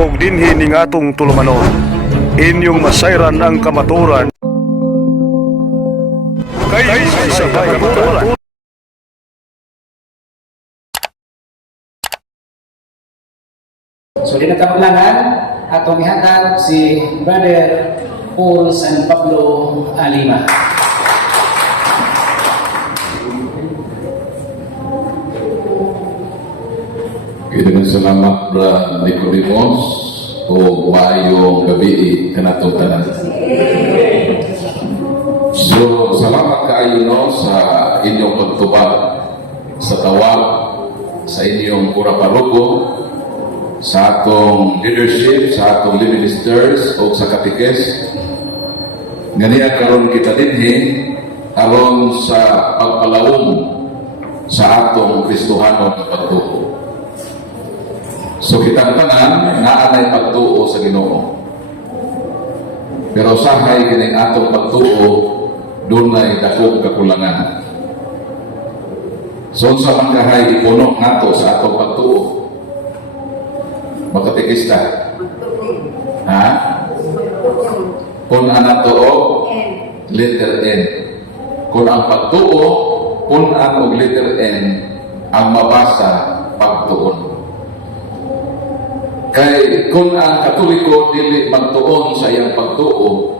og dinhi ning atong tulumanon. Inyong masayran ang kamaturan kay sa kamaturan. So di nagkakulangan, atong ihatag si Brother Paul San Pablo Alima. Kita salamat Brad Nicodemus o maayong gabi kanatong tanan. So salamat kaayo no sa inyong pagtubag sa tawag sa inyong pura parogo, sa atong leadership, sa atong ministers o sa katikes. Ganiya karon kita dinhi aron sa pagpalawom sa atong Kristohanon pagtuo. So kitang tanan naanay pagtuo sa Ginoo. Pero sahay kining atong pagtuo dunay dakong kakulangan. So unsa man kahay ipuno nato sa atong pagtuo? Makatikista. Ha? Kung anak tuo, letter N. Kung ang pagtuo, kung ang letter N, ang mabasa pagtuon. Kay kung ang Katoliko dili magtuon sa iyang pagtuo,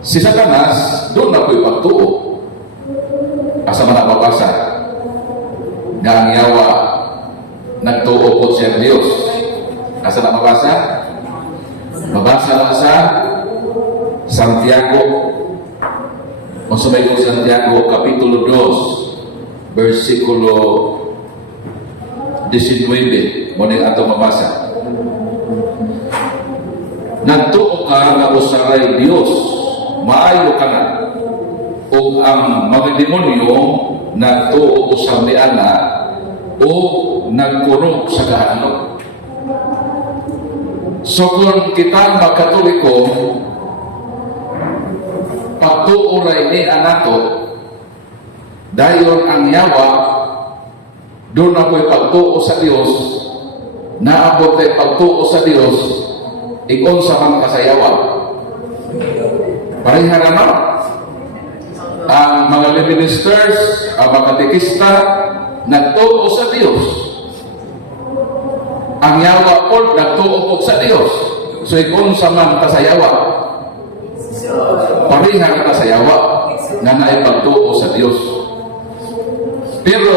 si Satanas doon na ko'y pagtuo. Asa man ang mabasa nga ang yawa nagtuo po siya Diyos. Asa na mabasa? Mabasa lang sa Santiago. Masumay ko Santiago, Kapitulo 2, versikulo 19. Muna yung atong mabasa. Nagtuo ka na usaray Diyos, maayo ka na. O ang mga demonyo nagtuo usang niana o nagkurog sa kahanok. So kung kita magkatoliko, pagtuo ray ni anato, dayon ang yawa, doon ako'y pagtuo sa Diyos, naabot ay pagtuo sa Diyos, ikon sa mga kasayawa. Pareha naman, ang mga ministers, ang mga katekista, nagtuo sa Diyos. Ang yawa po, nagtuo po sa Diyos. So, ikon sa man kasayawa. Pareha na kasayawa na naipagtuo sa Diyos. Pero,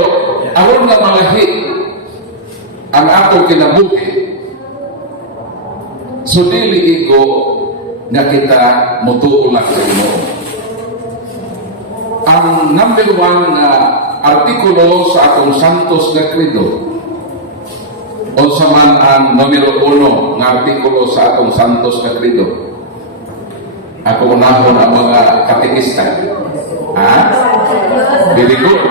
aron nga malahi ang atong kinabuhi, so dili iko nga kita mutuo lang sa Ginoo. Ang number 1 na artikulo sa atong Santos nga Credo, o sa man ang numero 1 nga artikulo sa atong Santos nga Credo. Ako unahon ang mga katekista. Ha? Very good.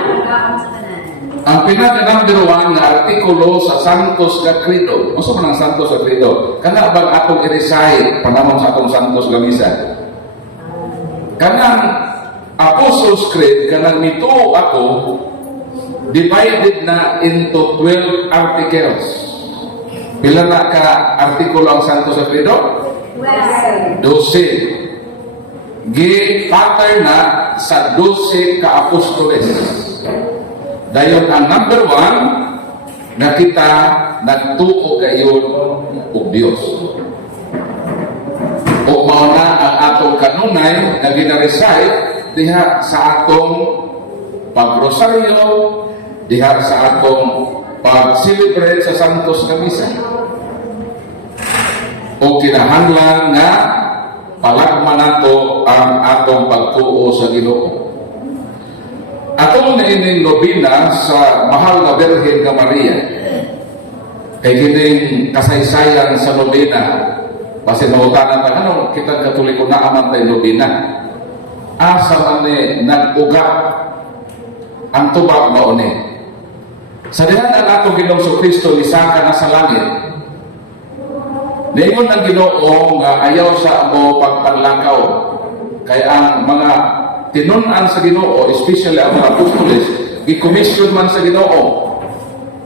Ang pinaka-number 1 na artikulo sa Santos nga Credo. Masa man ang Santos nga Credo? Kana bang atong i-recite panahon sa atong Santos nga Misa? Kanang Apostles' Creed, kanang mituo ako, divided na into 12 articles. Pila na ka artikulo ang Santos nga Credo? 12. Gi-pattern na sa 12 ka apostoles. Dayon ang number 1 na kita nagtuo kayon og Dios. O mao na ang atong kanunay na gina-recite diha sa atong pagrosaryo, diha sa atong pag-celebrate sa Santos nga Misa. O kinahanglan nga palagman nato ang atong pagtuo sa Ginoo. Atong naining nobina sa mahal na Birhen nga Maria. Kay kining kasaysayan sa nobina, basi mawutanan pa, anong kitang Katoliko na aman tayo nobina? Asa man ni nag-uga ang tubag mauni. Sa dihan ang atong Ginoong Kristo nisaka na sa langit, niingon ng Ginoo nga ayaw sa mo pagpanlakaw. Kaya ang mga tinunan sa Ginoo, especially ang mga apostoles, i-commission man sa Ginoo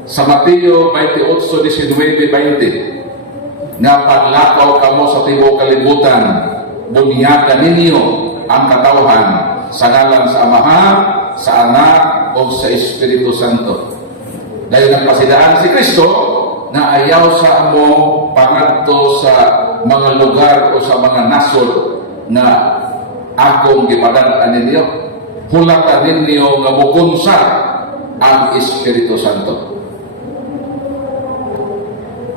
sa Mateo 28:19-20 nga paglakaw kamo sa tibuok kalibutan, bunyagan ninyo ang katawhan sa ngalan sa Amaha, sa Anak o sa Espiritu Santo. Dahil nagpasidaan si Kristo na ayaw sa amo pangadto sa mga lugar o sa mga nasod na akong gipadaan ninyo. Hulatan ninyo nga mukunsa ang Espiritu Santo.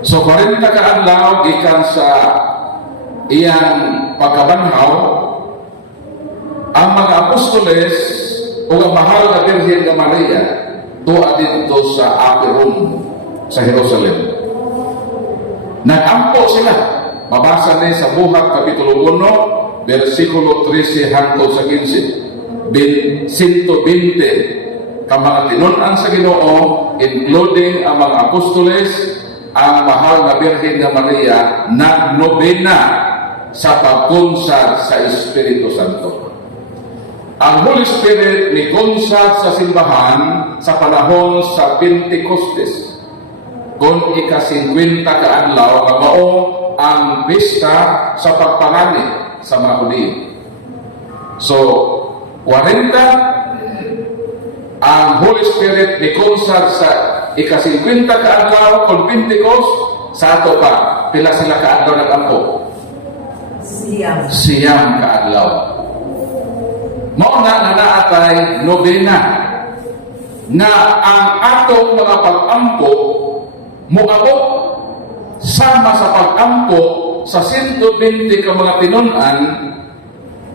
So 40 ka adlaw gikan sa iyang pagkabanhaw, ang mga apostoles o ang mahal na Birhen nga Maria tuwa dito sa Apiron sa Jerusalem. Nagampo sila. Mabasa ni sa Buhat Kapitulo 1 versikulo 13 hangtod sa 15. 120 ka mga tinunan sa Ginoo, including ang mga apostoles, ang mahal na Birhen nga Maria nagnobena sa pagkunsad sa Espiritu Santo. Ang Holy Spirit ni kunsad sa simbahan sa panahon sa Pentecostes. Kung ika-50 ka adlaw nga mao ang pista sa pagpangani sa mga Hudiyo. So 40 ang Holy Spirit ni kunsad sa ika-50 ka adlaw kung Pentecost, sa ato pa pila sila ka adlaw nagampo? Siyam ka adlaw. Mao na naatay nobena na ang atong mga pag-ampo muabot sama sa pag-ampo sa 120 ka mga tinunan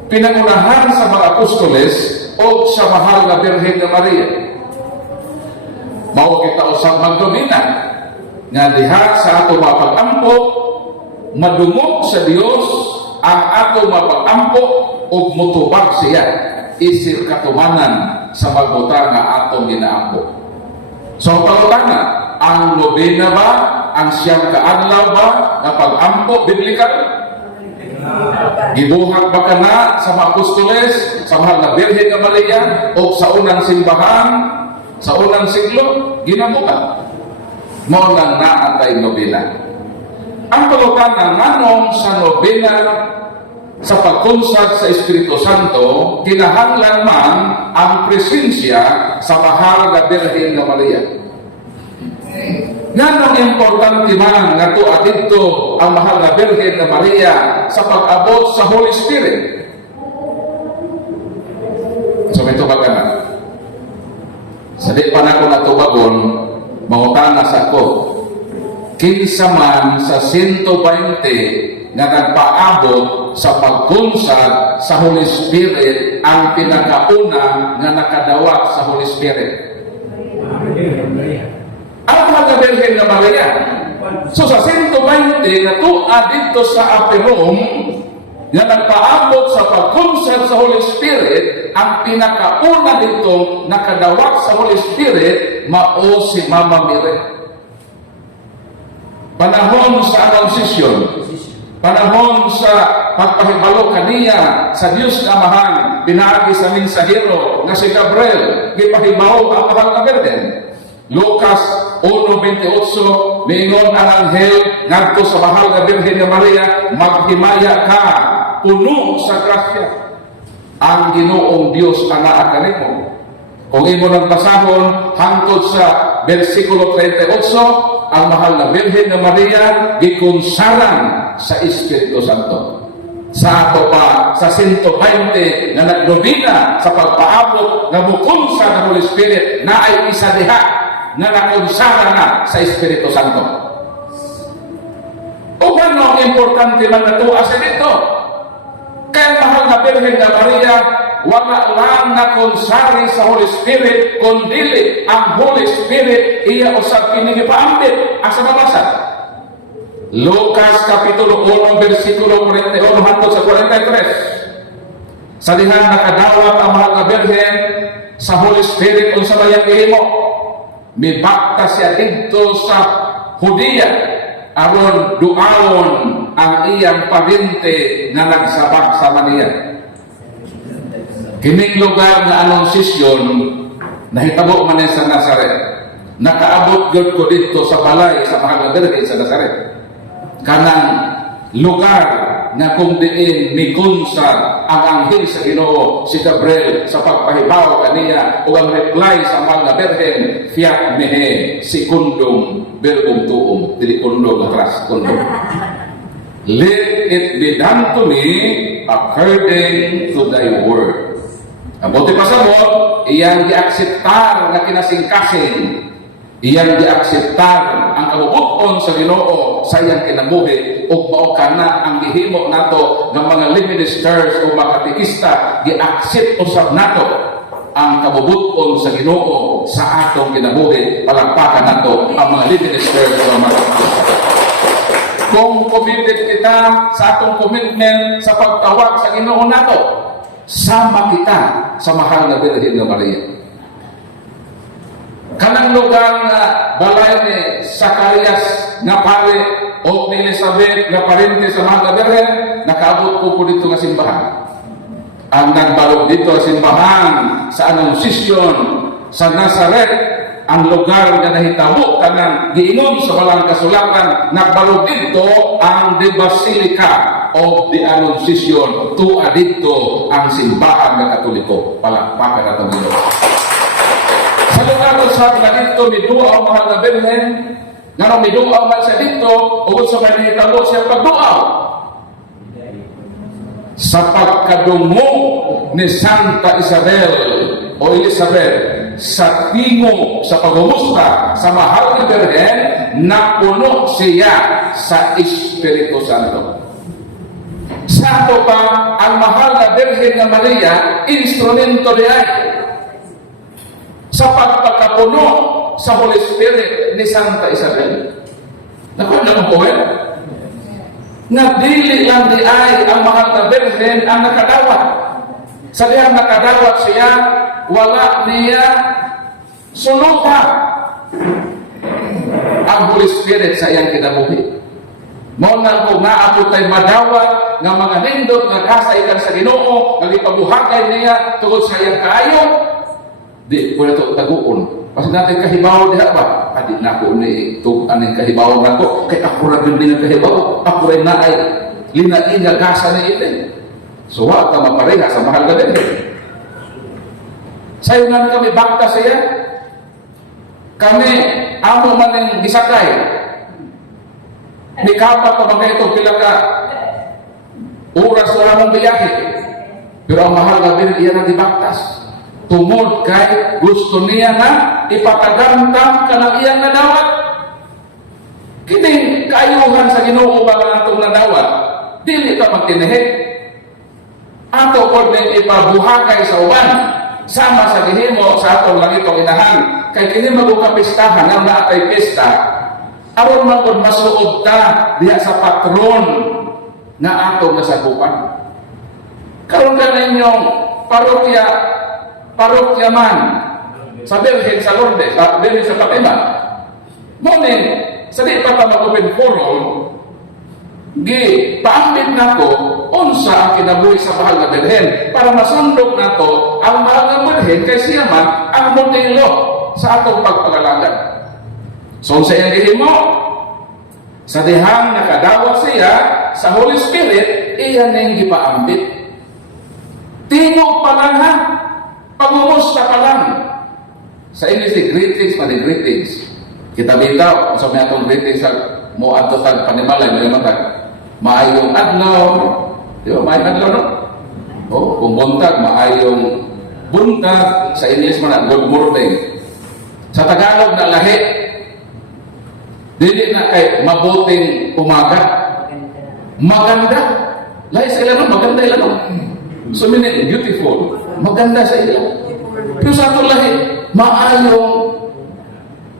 pinangunahan sa mga apostoles o sa mahal na Birhen na Maria. Mao kita usab magdomina nga diha sa ato mga pag-ampo madungog sa Dios ang ato mga pag-ampo ug mutubag siya isir katumanan sa magbutar nga atong ginaampo. So pangutana, ang nobena ba, ang siyam ka adlaw ba na pag-ampo biblikal? Gibuhat ba ka na sa mga apostoles, sa mahal na Birhen nga Maria o sa unang simbahan, sa unang siglo? Ginabuhat. Mao lang naatay nobena. Ang pangutana, nganong sa nobena sa pagkunsad sa Espiritu Santo, kinahanglan man ang presensya sa mahal na Birhen nga Maria. Nganong importante man nga tuwa dito ang mahal na Birhen nga Maria sa pag-abot sa Holy Spirit? So ito ba na? Sa di pa na ko natubagon, mangutana sa ako, kinsa man sa 120 nga nagpaabot sa pagkunsad sa Holy Spirit ang pinakauna nga nakadawat sa Holy Spirit. Ang mga Birhen nga Maria. So sa 120 na tuwa dito sa Apiron nga nagpaabot sa pagkunsad sa Holy Spirit, ang pinakauna dito nakadawat sa Holy Spirit mao si Mama Mire. Panahon sa Annunciation, panahon sa pagpahibalo kaniya sa Diyos na Amahan, pinaagi sa mensahero na si Gabriel, gipahibaw ang mahal na Birhen. Lucas 1:28, miingon ang anghel ngadto sa mahal na Birhen nga Maria, maghimaya ka, puno sa grasya. Ang Ginoong Dios anaa kanimo. Kung imo nang basahon hangtod sa versikulo 38, ang mahal na Birhen na Maria gikunsaran sa Espiritu Santo. Sa ato pa sa 120 na nagnobina sa pagpaabot na mukunsa ng Holy Spirit na ay isa diha na nakunsara na sa Espiritu Santo. O ano ang importante man natuwa sa dito? Kaya mahal na Birhen na Maria, wala lang nakunsari sa Holy Spirit, kundili ang Holy Spirit iya usab kini gipaambit. Asa mabasa? Lucas Kapitulo 1 versikulo 41 hangtod sa 43. Sa diha nakadawat ang mahal na Birhen sa Holy Spirit unsa ba yang gihimo? Mibakta siya dito sa Hudiya aron duawon ang iyang paminte na nagsabak sa Maria. Kining lugar na Annunciation nahitabo man sa Nazaret. nakaabot gyud ko dito sa balay sa Mahal nga Birhen sa Nazaret. Kanang lugar nga kung diin mikunsa ang anghel sa Ginoo si Gabriel sa pagpahibaw kaniya o ang reply sa Mahal nga Birhen, fiat mihi secundum verbum tuum, dili kundom atras kundom. Let it be done to me according to thy word. Abote pasabot, iyang giakseptar nga kinasingkasing, iyang giakseptar ang kabubuton sa Ginoo sa iyang kinabuhi ug mao kana ang gihimo nato ng mga lay ministers o mga katekista, giaksept usab nato ang kabubuton sa Ginoo sa atong kinabuhi. Palakpakan nato ang mga lay ministers o mga katekista. Kung committed kita sa atong commitment sa pagtawag sa Ginoo nato, sama kita sa Mahal nga Birhen nga Maria. Kanang lugar nga balay ni Zacarias nga pare o ni Elizabeth nga parente sa Mahal nga Birhen, nakaabot ko dito nga simbahan. Ang nagbalog dito sa simbahan sa Anunciación sa Nazaret, ang lugar nga nahitabo kanang giingon sa balang kasulatan, nagbalog dito ang the Basilica of the Annunciation, tuwa dito ang simbahan ng Katoliko. Palakpakan natin dito. Sa lugar ko sa dito, miduaw Mahal nga Birhen, nga miduaw man sa dito, ugod sa may nahitabo siya pagduaw. Sa pagkadungo ni Santa Isabel o Elizabeth, sa tingo sa pagumusta sa Mahal nga Birhen, napuno siya sa Espiritu Santo. Sa ato pa, ang Mahal nga Birhen nga Maria, instrumento niya sa pagpakapuno sa Holy Spirit ni Santa Isabel. Nakuha na mo po na dili lang di ay ang Mahal nga Birhen ang nakadawat. Sa diyang nakadawat siya, wala niya suluha ang Holy Spirit sa iyang kinabuhi. Mo na kung naabot tay madawat nga mga nindot nga kasaykan sa Ginoo, nga ipabuhagay niya tungod sa iyang kaayo, di po na ito taguon. Kasi natin kahibaw diha ba? Adi na ko ni aning kahibaw na ko, kay ako ra gyud din kahibaw, ako rin na ay linain nga gasa ni itin. So wa ta mapareha sa Mahal nga Birhen. Sayo nga kami bakta siya. Kami amo man ning gisakay. Mikapa pa ba ito pila ka oras sa among biyahe. Pero ang Mahal nga Birhen iya na dibaktas. Tungod kay gusto niya na ipatagantam kanang iyang nadawat. Kining kaayuhan sa Ginoo ba nga atong nadawat, dili ta magtinihik. Ato pod ning ipabuhakay sa uban sama sa gihimo sa atong langitong inahan, kay kini magkapistahan ang naatay pista aron man pod masuod ta diha sa patron na atong nasagupan. Karon ka ninyong parokya man sa Birhen sa Lourdes, sa Birhen sa Fatima. Monin, sa di pa ta mag-open forum, paambit na ko unsa ang kinabuhi sa Mahal nga Birhen para masundok na to ang Mahal nga Birhen kay siya man ang modelo sa atong pagpangalagan. So sa iyang gihimo, sa dihang nakadawat siya sa Holy Spirit, iyan ning gipaambit. Tingog pa lang ha, pangumusta pa lang. Sa English, greetings pa din greetings. Kita bitaw, sa may atong greetings sa mo ato tag panimalay, may matag maayong adlaw, di ba? Maayong adlaw, no? O, kung buntag, maayong buntag. Sa English man na, good morning. Sa Tagalog na lahi, dili na kay mabuting umaga. Maganda. Lahi sa ilan, maganda ilan, no? So, meaning, beautiful. Maganda sa ilan. Pero sa ato lahi, maayong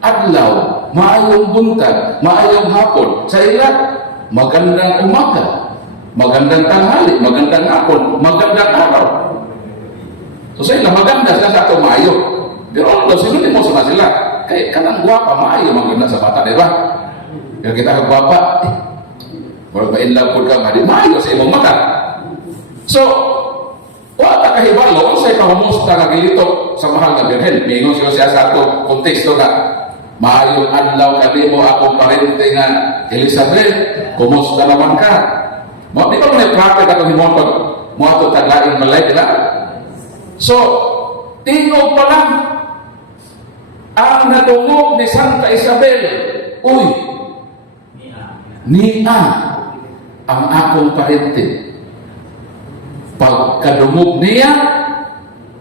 adlaw, maayong buntag, maayong hapon. Sa ilan, magandang umaga, magandang tanghali, magandang hapon, magandang araw. So sa ila, maganda sila sa atong maayo. Pero ano, sinunod mo sa sila. Kaya kanang guwapa, maayo, maganda sa bata, di ba? Pero kita ka guwapa, wala ba in love po ka, maayo sa imong mata. So, wala kahibalo, kung sa'y pamumusta ka gilito sa Mahal nga Birhen. Mingon siya sa ato, konteksto na. Maayong adlaw kanimo akong parente nga Elizabeth, kumusta naman ka? Mo di ba may prophet ako himong pag mo ato taglaing malay dila. So, tingog pa lang ang natungog ni Santa Isabel. Uy, niya ang akong parente. Pagkadumog niya,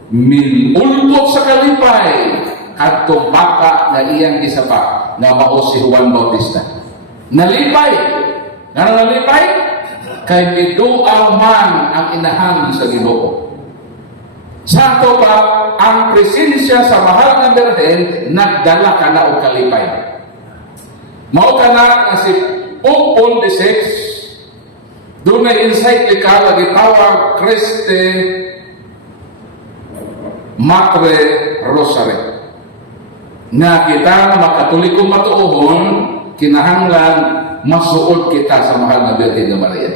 minultok sa kalipay at baka nga iyang gisapa nga mao si Juan Bautista. Nalipay. Nga nalipay? Kay midua man ang inahan sa Ginoo. Sa ato pa, ang presensya sa mahal na Birhen nagdala ka na og kalipay. Mao ka na nga si Pope Paul VI, doon may encyclical na gitawag Christe Matre Rosary. Na kita makatolikong matuohon, kinahanglan masuod kita sa mahal na Birhen na Maria.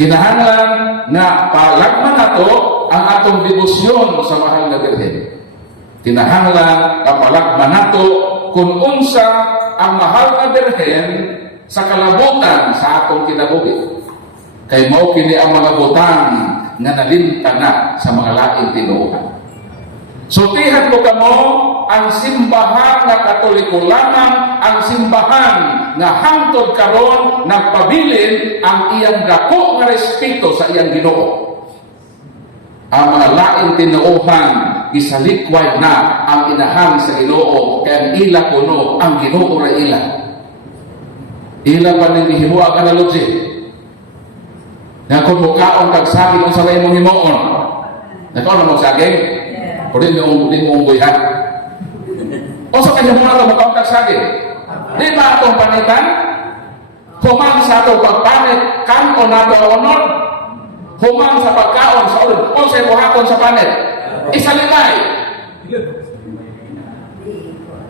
Kinahanglan na palagman nato ang atong debosyon sa mahal na Birhen. Kinahanglan na palagman nato kung unsa ang mahal na Birhen sa kalabutan sa atong kinabuhi. Kay mao kini ang mga butang nga nalimtan na sa mga laing tinuohan. Sultihan ko kamo ang simbahan nga Katoliko lamang, ang simbahan nga hangtod karon nagpabilin ang iyang dako nga respeto sa iyang Ginoo. Ang mga laing tinuohan isalikway na ang inahan sa Ginoo kay ang ila kuno ang Ginoo ra ila. Ila pa ning gihimuang analogy. Nga kung mukaon kag saging unsa may imong himuon. Nakaon mo saging? Pwede din mong buhay. O sa kanya muna ito, magkauntak sa akin. Di ba itong panitan? Humang sa itong pagpanit, kan o nato onod. Humang sa pagkaon sa ulo. O sa ibuhaton sa panit. Isalimay.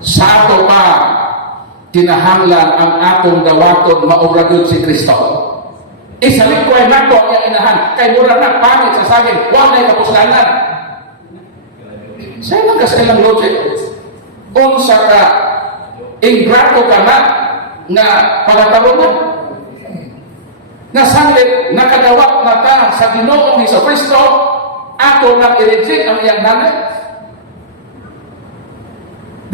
Sa ato pa, kinahanglan ang atong dawaton mauragod si Kristo. Isalikway nato ang inahan. Kay mura na panit sa saging. Huwag na ikapuslanan. Sa ilang kasailang logic, unsa ka ingrato ka na nga pagkatawanan na sanglit nakadawat na ta sa Ginoong Hesukristo ato nang i-reject ang iyang nanay.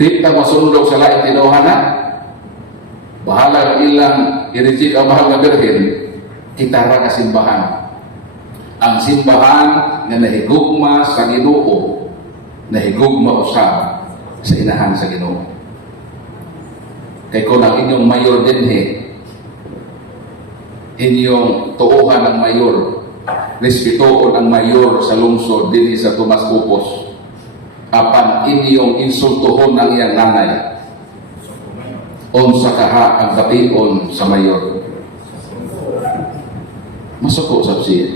Di ta masundog sa laing tinuohan na bahala ilang i-reject ang mahal na Birhen, kita ra ka simbahan. Ang simbahan nga nahigugma sa Ginoo, nahigugma usab sa inahan sa Ginoo. Kay kung ang inyong mayor dinhi, inyong tuuhan ang mayor, respetuon ang mayor sa lungsod dinhi sa Tomas Upos, apan inyong insultuhon ang iyang nanay, unsa kaha ang kation sa mayor. Masuko sa siya.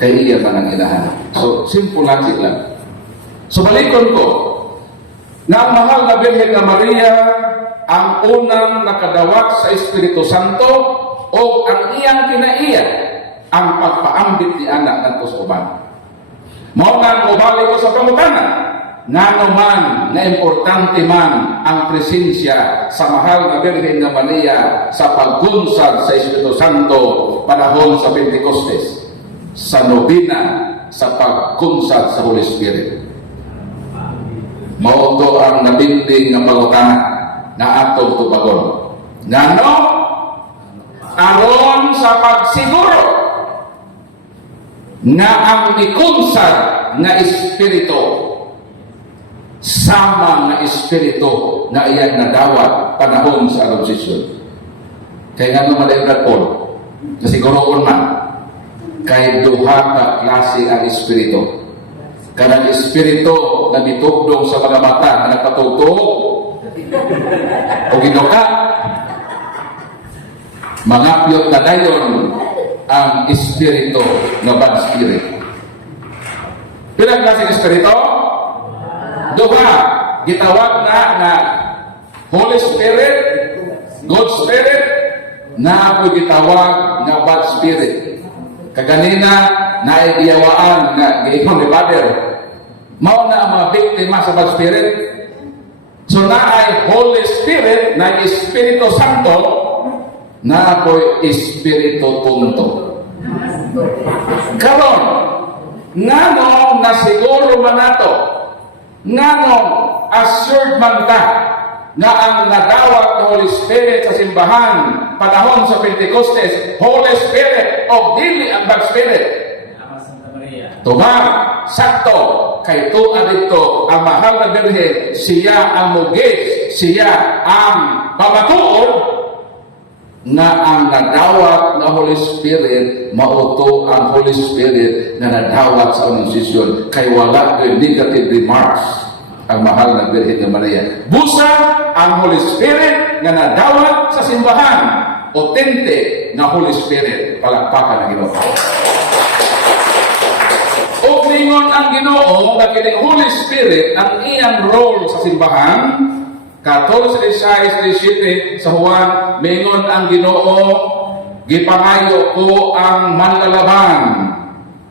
Kay iya man ang inahan. So, simple logic lang. So balikon ko, na ang mahal na Birhen na Maria ang unang nakadawat sa Espiritu Santo o ang iyang kinaiya ang pagpaambit ni anak ng kusuban. Mao nang ubalik ko sa pangutana, ngano man na importante man ang presensya sa mahal na Birhen na Maria sa paggunsad sa Espiritu Santo panahon sa Pentecostes, sa nobina sa paggunsad sa Holy Spirit. Mao to ang nabinting nga pangutana na atong tubagon. Ngano? Aron sa pagsiguro nga ang mikunsad nga espiritu sama nga espiritu na iyang nadawat panahon sa adopsyon. Kaya nga naman Brad Paul, nasiguroon man, kay duha ka klase ang espiritu. Kanang espiritu na mitugdong sa mga mata na nagpatugtog o ginuka, mangapyot na dayon ang espiritu na bad spirit. Pilang klaseng espiritu? Duha, gitawag na Holy Spirit, God Spirit, na ako gitawag nga bad spirit. Kaganina na ibiyawaan na giingon ni Father, mao na ang mga biktima sa bad spirit. So na ay Holy Spirit, na Espiritu Santo, na ako'y Espiritu Tunto. Karon, nganong nasiguro man nato, nganong assured man ta, na ang nadawat ng Holy Spirit sa simbahan, panahon sa Pentecostes, Holy Spirit o dili ang bag Spirit. Tumang, sakto, kay tuwa dito ang mahal na Birhen, siya ang mugis, siya ang pamatuod, na ang nadawat na Holy Spirit, mauto ang Holy Spirit na nadawat sa Annunciation, kay wala yung negative remarks ang mahal na Birhen ng Maria. Busa ang Holy Spirit na nadawat sa simbahan, authentic na Holy Spirit, palakpakan ng Ginoo. O mingon ang Ginoo na kining Holy Spirit ang iyang role sa simbahan. 14:16-17 sa Juan, mingon ang Ginoo, gipangayo ko ang manlalaban,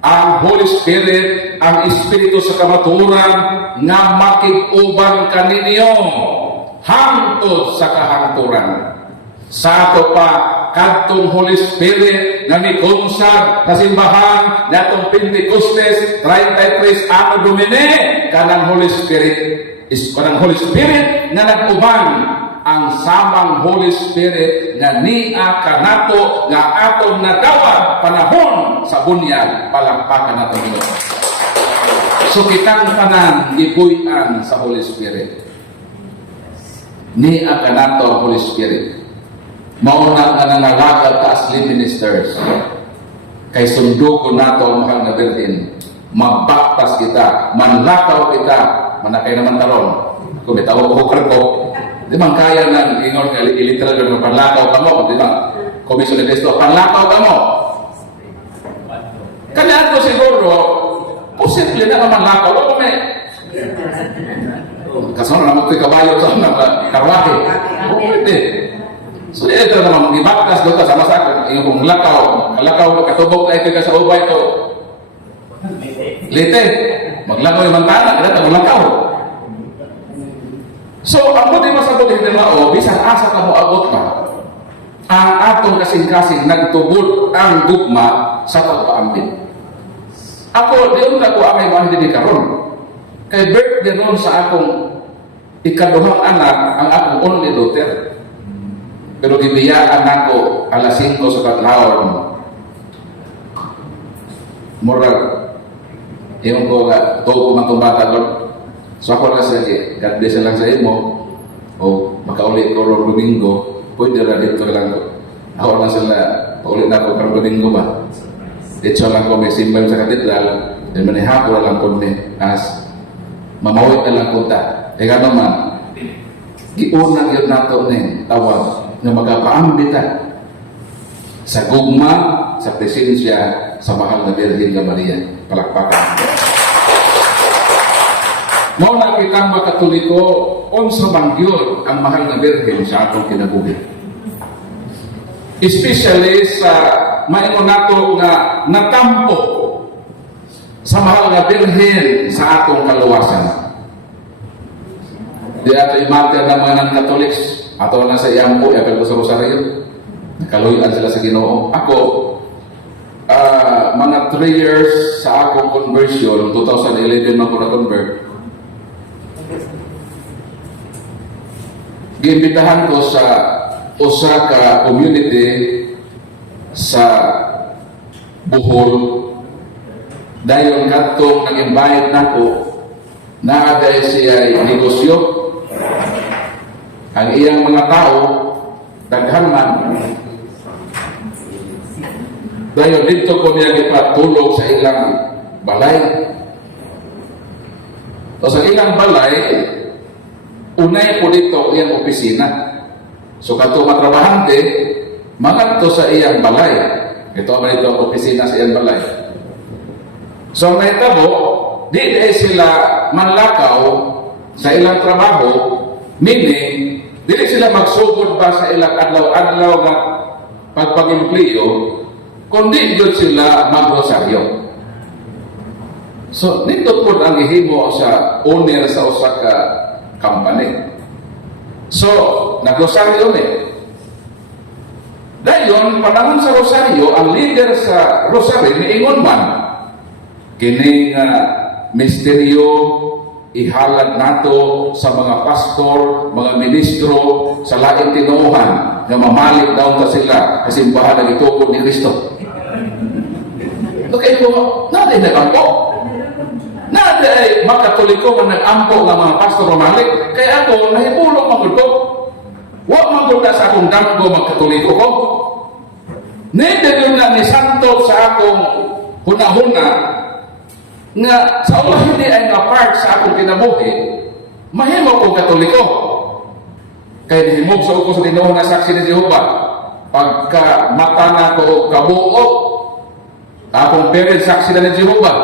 ang Holy Spirit, ang Espiritu sa kamaturan, nga makig-uban kaninyo hangtod sa kahangturan. Sa ato pa, kadtong Holy Spirit na mikonsag na simbahan na itong Pentecostes 33 ano Domine, kanang Holy Spirit kanang Holy Spirit na nag-uban ang samang Holy Spirit na niya kanato nga atong nadawat panahon sa bunyag, palakpakan nato nito. So kitang tanan gibuy-an sa Holy Spirit, niya kanato ang Holy Spirit. Mauna nga nangalagad ka as lay ministers, kay sundo ko nato ang mahal na Birhen, magbaktas kita, manlakaw kita, manakay naman taron. Kung may tawag ko ko, di man kaya ng ingon nga literal ng panlakaw ka mo, di ba? Komisyon ni Cristo, panlakaw ka mo. Kanya ko siguro, posible na manlakaw. O may kasama naman ito'y kabayo sa karwahe. O pwede. So, ito naman, ibaktas doon ka sama sa akin. Yung kung lakaw, katubog na ito ka sa ubay ito. Lite, maglakaw yung mantana, kaya maglakaw. So, ang pwede masagot din mao, bisan asa ka mo abot ka, ang atong kasing-kasing nagtubod ang gugma sa pagpaambit. Ako, diyon na ko amay mga hindi karon. Kay birthday noon sa akong ikaduhang anak, ang akong only daughter. Pero gibiyaan ako alas 5 sa Batlawon. Moral. Yung ko nga, tuwa ko matumbata doon. So ako na sa God bless lang sa imo. O makaulit ko ron Domingo. Pwede na dito lang ko. Ako na sila, paulit na ako karong Domingo ba? Dito lang ko may simbal sa katedral. Then manihapo na lang ko ni as mamawit na lang ko ta. E ka naman, giunang yun nato ni tawag na magapaambita sa gugma, sa presensya sa mahal na Birhen nga Maria. Palakpakan. Mao na kitang makatoliko unsa mangyod ang mahal na Birhen sa atong kinabuhi. Especially sa maingon nato nga natampo sa mahal na Birhen sa atong kaluwasan. Di ato imater ng mga non-Catholics, ato na sa iyampo, yapel ko sa Rosario, nakaluyan sila sa Ginoo. Ako, mga 3 years sa akong conversion, 2011 ako na-convert, giimbitahan ko sa usa ka community sa Bohol. Dayon kadtong nag-invite nako, naaday siya negosyo. Ang iyang mga tao, daghan man. Dayon dito ko niya gipatulog sa ilang balay. So sa ilang balay, unay po dito iyang opisina. So kato matrabahante, magadto sa iyang balay. Ito man ito ang opisina sa iyang balay. So may tabo, di sila manlakaw sa ilang trabaho, meaning dili sila magsugod ba sa ilang adlaw-adlaw nga pagpag-empleo, kundi yun sila magrosaryo. So, nito po ang ihimo sa owner sa usa ka company. So, nagrosaryo eh. Dayon, panahon sa rosaryo, ang leader sa rosaryo, niingon man, kining misteryo, ihalad nato sa mga pastor, mga ministro, sa laing tinuuhan, na mamalik daw ta sila, kasi simbahan na itukod ni Kristo. Ito kayo po, natin nag-ampo. Natin makatoliko man nag-ampo ng mga pastor mamalik, kaya ako, nahibulong magulto. Huwag magulta sa akong damgo magkatoliko ko. Neither yun na ni Santo sa akong hunahuna nga sa Allah hindi ay na-part sa akong kinabuhi, mahimo kong katoliko. Kaya nahimog sa uko sa tinuong na saksi ni Jehovah, pagka mata na ko kabuo, akong parents saksi na ni Jehovah.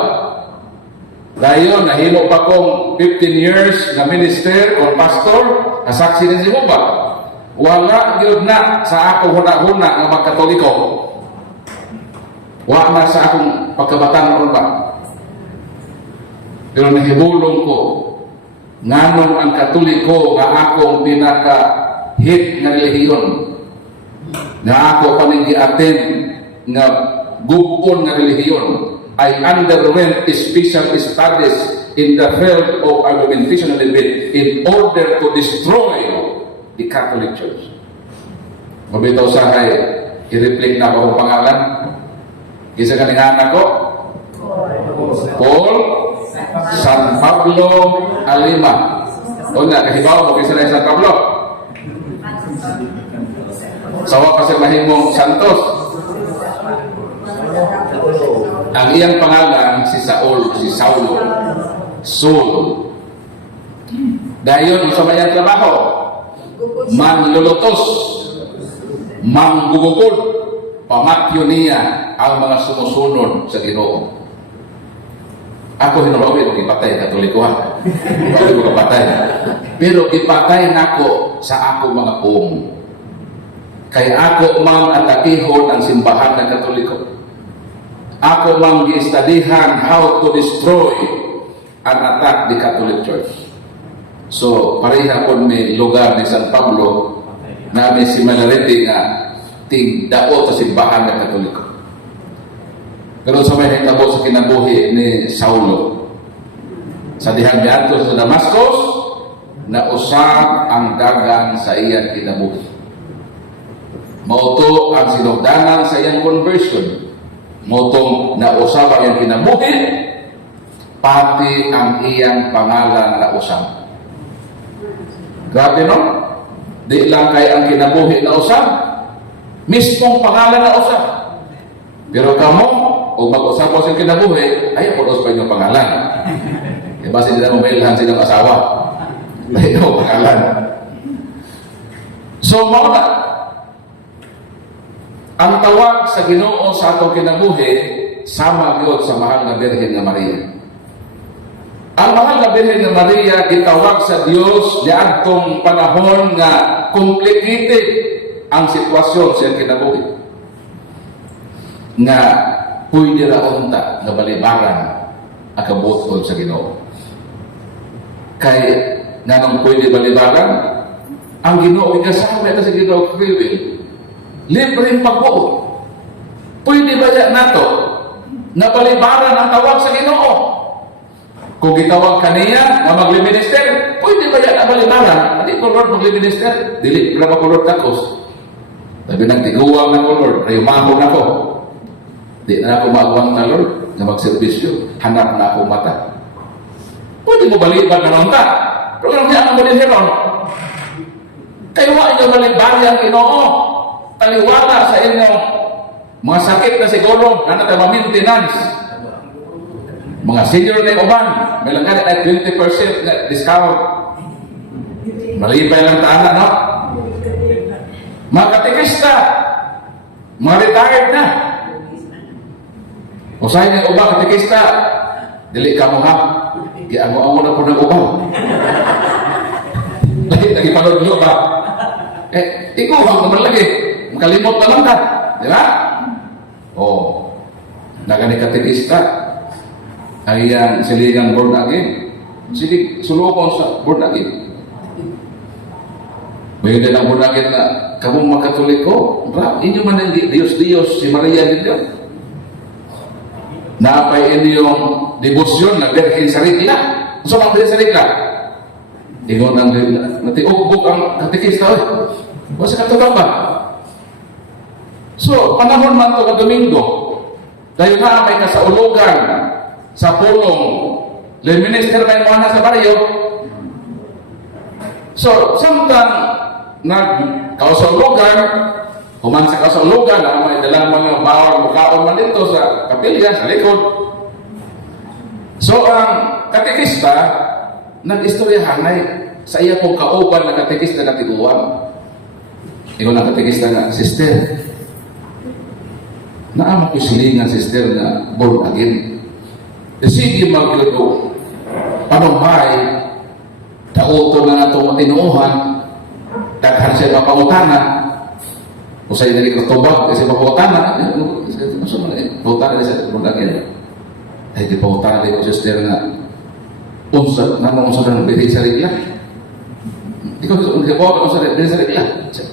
Dayon, nahimo pa kong 15 years na minister o pastor, na saksi ni Jehovah. Wala yun na sa akong huna-huna ng magkatoliko. Wala na sa akong pagkabatan ron ba. Pero nahibulong ko, nganon ang katoliko nga akong pinaka-hit nga relihiyon. Nga ako paningi-attend nga gugon nga relihiyon. I underwent special studies in the field of argumentation and debate in order to destroy the Catholic Church. Mabitaw sa kay i-reflect na akong pangalan. Kisa kaninganan ko, Paul San Pablo Alima. O na, kahibaw mo kisa na San Pablo. Sawa kasi mahimong Santos. Ang iyang pangalan si Saul, si Saulo. Saul. Dayon sa mayang trabaho, manlulutos, manggugukod, pamatyo niya ang mga sumusunod sa Ginoo. Ako hinulawi kung ipatay katolikuhan. Hindi ko kapatay. Pero ipatay nako sa ako mga pong. Kaya ako mang atakihon ang simbahan ng Katoliko. Ako mang giistadihan how to destroy and attack the Catholic Church. So, pareha po may lugar ni San Pablo na may similarity nga tingdao sa simbahan ng Katoliko. Pero sa may hitabo sa kinabuhi ni Saulo, sa dihang diadto sa Damascus, nausab ang dagan sa iyang kinabuhi. Mauto ang sinugdanan sa iyang conversion. Mautong nausab ang iyang kinabuhi, pati ang iyang pangalan nausab. Grabe no? Di lang kay ang kinabuhi nausab, mismong pangalan nausab. Pero kamo, o mag-usap ko sa kinabuhi, ay punos pa inyong pangalan. E base nila mamailhan silang asawa. Dahil ito pangalan. So, mga ang tawag sa Ginoo sa atong kinabuhi, sama yun sa mahal na Birhen na Maria. Ang mahal na Birhen na Maria, gitawag sa Diyos di atong panahon nga complicated ang sitwasyon sa kinabuhi. Nga pwede ra unta nga balibaran ang kabuton sa Ginoo. Kay nanong pwede balibaran ang Ginoo ikasama ito sa Ginoo free will. Libreng pagbuo. Pwede ba yan nato na balibaran ang tawag sa Ginoo? Kung gitawag kaniya na magli-minister, pwede ba yan na balibaran? Hindi ko Lord magli-minister, dili ko na makulord takos. Sabi nang tiguwang na ko Lord, rayumahon na ko. Di na ako maagwang na Lord na magservisyo. Hanap na ako mata. Pwede mo baliban na nonta. Pero kung niya ang malihiron, kayo nga inyong balibaran ang Ginoo. Taliwala sa inyong mga sakit na siguro na natin maintenance. Mga senior na uban, may lang ganit ay 20% na discount. Malipay lang taana, no? Mga katikista, mga retired na. Usahin ng ubang katikista, dili ka mo ha, giamo-amo na po ng ubang. Lagi nagipanood nyo ba? Ikaw, huwag naman lagi. Makalimot naman ka. Di ba? O, nagani katikista, ay silingan born again. Sige, sulukon sa born again. May din ang bunagin na kamong makatoliko. Inyo man ang Diyos-Diyos si Maria ninyo. Naapay inyong debosyon na Birhen sa Regla. So, ang Birhen sa Regla? Ingon ang Regla. Natiugbog ang katikista. Basta katulad ba? So, panahon man ito ka Domingo. Dahil na may kasaulugan sa pulong le minister na yung sa baryo. So, samtang nagkausulugan, human sa kausulugan, na may dalang mga bawal mukaon man dito sa kapilya, sa likod. So, ang katekista, nag-istoryahan ay sa iya pong kauban na katekista na tiguan. Ikaw na katekista na, sister, naamang ko silingan, sister, na born again. Sige mag-luto, panumbay, tauto na nga itong matinuuhan, daghan siya mapangutana, o sa'yo na rin katubag, kasi mapangutana, pangutana siya, born again. Ay, di pangutana din ko, sister, na unsa ng Birhen sa Regla. Ikaw, unsa ng Birhen sa Regla.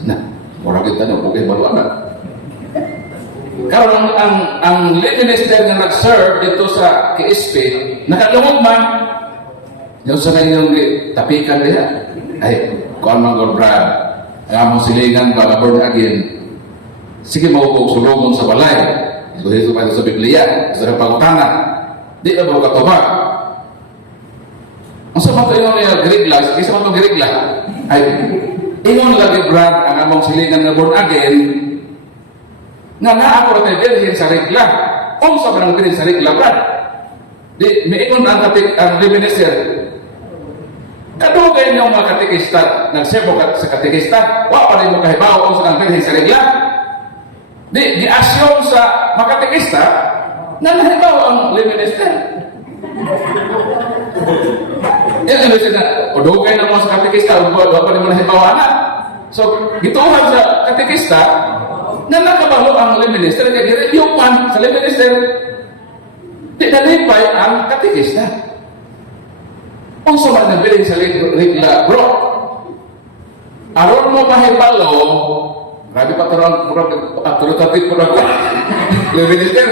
Na, mura kita na, okay, baluan na. Karon ang lead minister na nag-serve dito sa KSP, nakalungod man, yung sa kanyang tapikan niya, ay, kuan man God Brad, ang among silingan para born again, sige maupo sulungon sa balay, ito pa sa Biblia, sa pangutana, di na mo katubag. Ang sa mga tayo niya girigla, isa man itong girigla, ay, ingon lagi Brad, ang among silingan na born again, nga naako na Birhen sa Regla. Kung sa parang Birhen sa Regla, Brad, di, may ingon ang minister, kadugay niyong mga katekista, nagsebo sa katekista, wa pa rin mo kahibaw kung sa Birhen sa Regla. Di asyon sa mga katekista, na nahibaw ang minister. Yan ang na, o dugay na mo sa katekista, wa pa rin mo nahibaw na. So, gituhan sa katekista, na nakabalo ang minister, kaya i-review man sa minister, di nalipay ang katekista. Kung sa mga Birhen sa Regla, bro, aron mo mahibalo, grabe pa turutapit po na ko, minister,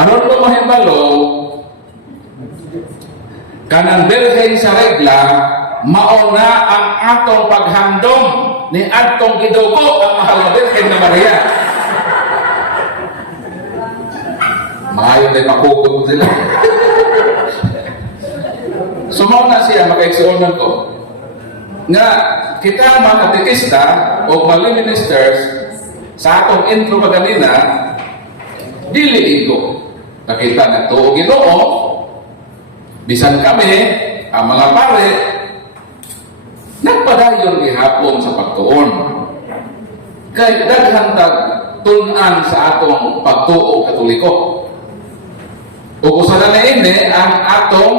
aron mo mahibalo, kanang Birhen sa Regla, mauna ang atong paghandom ni atong gidugo ang mahal na Birhen na Maria. Maayon na ipakukod sila. Sumaw na siya, makaiksuonan ko. Nga, kita mga katekista o mga ministers sa atong intro kaganina, dili ko. Nakita na ito o Ginoo, bisan kami, ang mga pare, nagpadayon gihapon sa pagtuon. Kay daghang tun-an sa atong pagtuo Katoliko. Ug usa na ini ang atong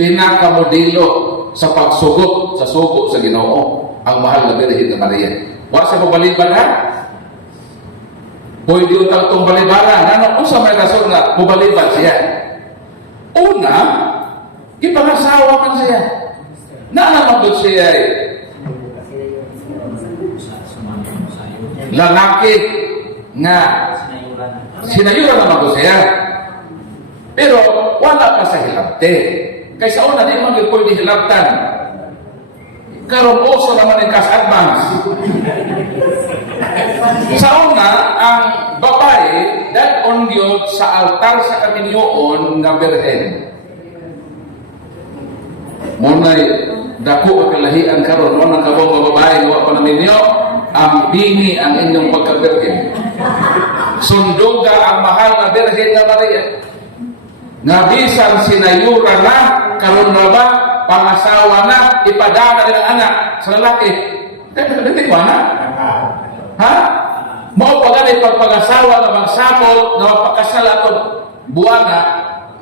pinakamodelo sa pagsugot sa sugo sa Ginoo, ang mahal na Birhen na Maria. Wa sa mabaliban ha? Pwede yung tagtong balibaran. Ano kung sa may rason na mabaliban siya? Una, ipangasawa man siya. Naanamagod siya ay lalaki nga sinayuran naman ko siya. Pero wala pa sa hilabte. Kaysa una, di man yung pwede hilabtan. Karon oso naman yung cash advance. Sa una, ang babae dad-on gyud sa altar sa kaminyoon nga Birhen. Muna'y dako ang kalahian karon, mo nang kabong babae nga pa naminyo, ang bini ang inyong pagka-Birhen. Sunduga ang mahal na Birhen na Maria. Nga bisan sinayura na, karon na ba, pangasawa na, ipadana din ang anak sa lalaki. Kaya hindi ba na? Ha? Mao pa ganit pagpag-asawa na magsabot, na magpakasal atong buwana,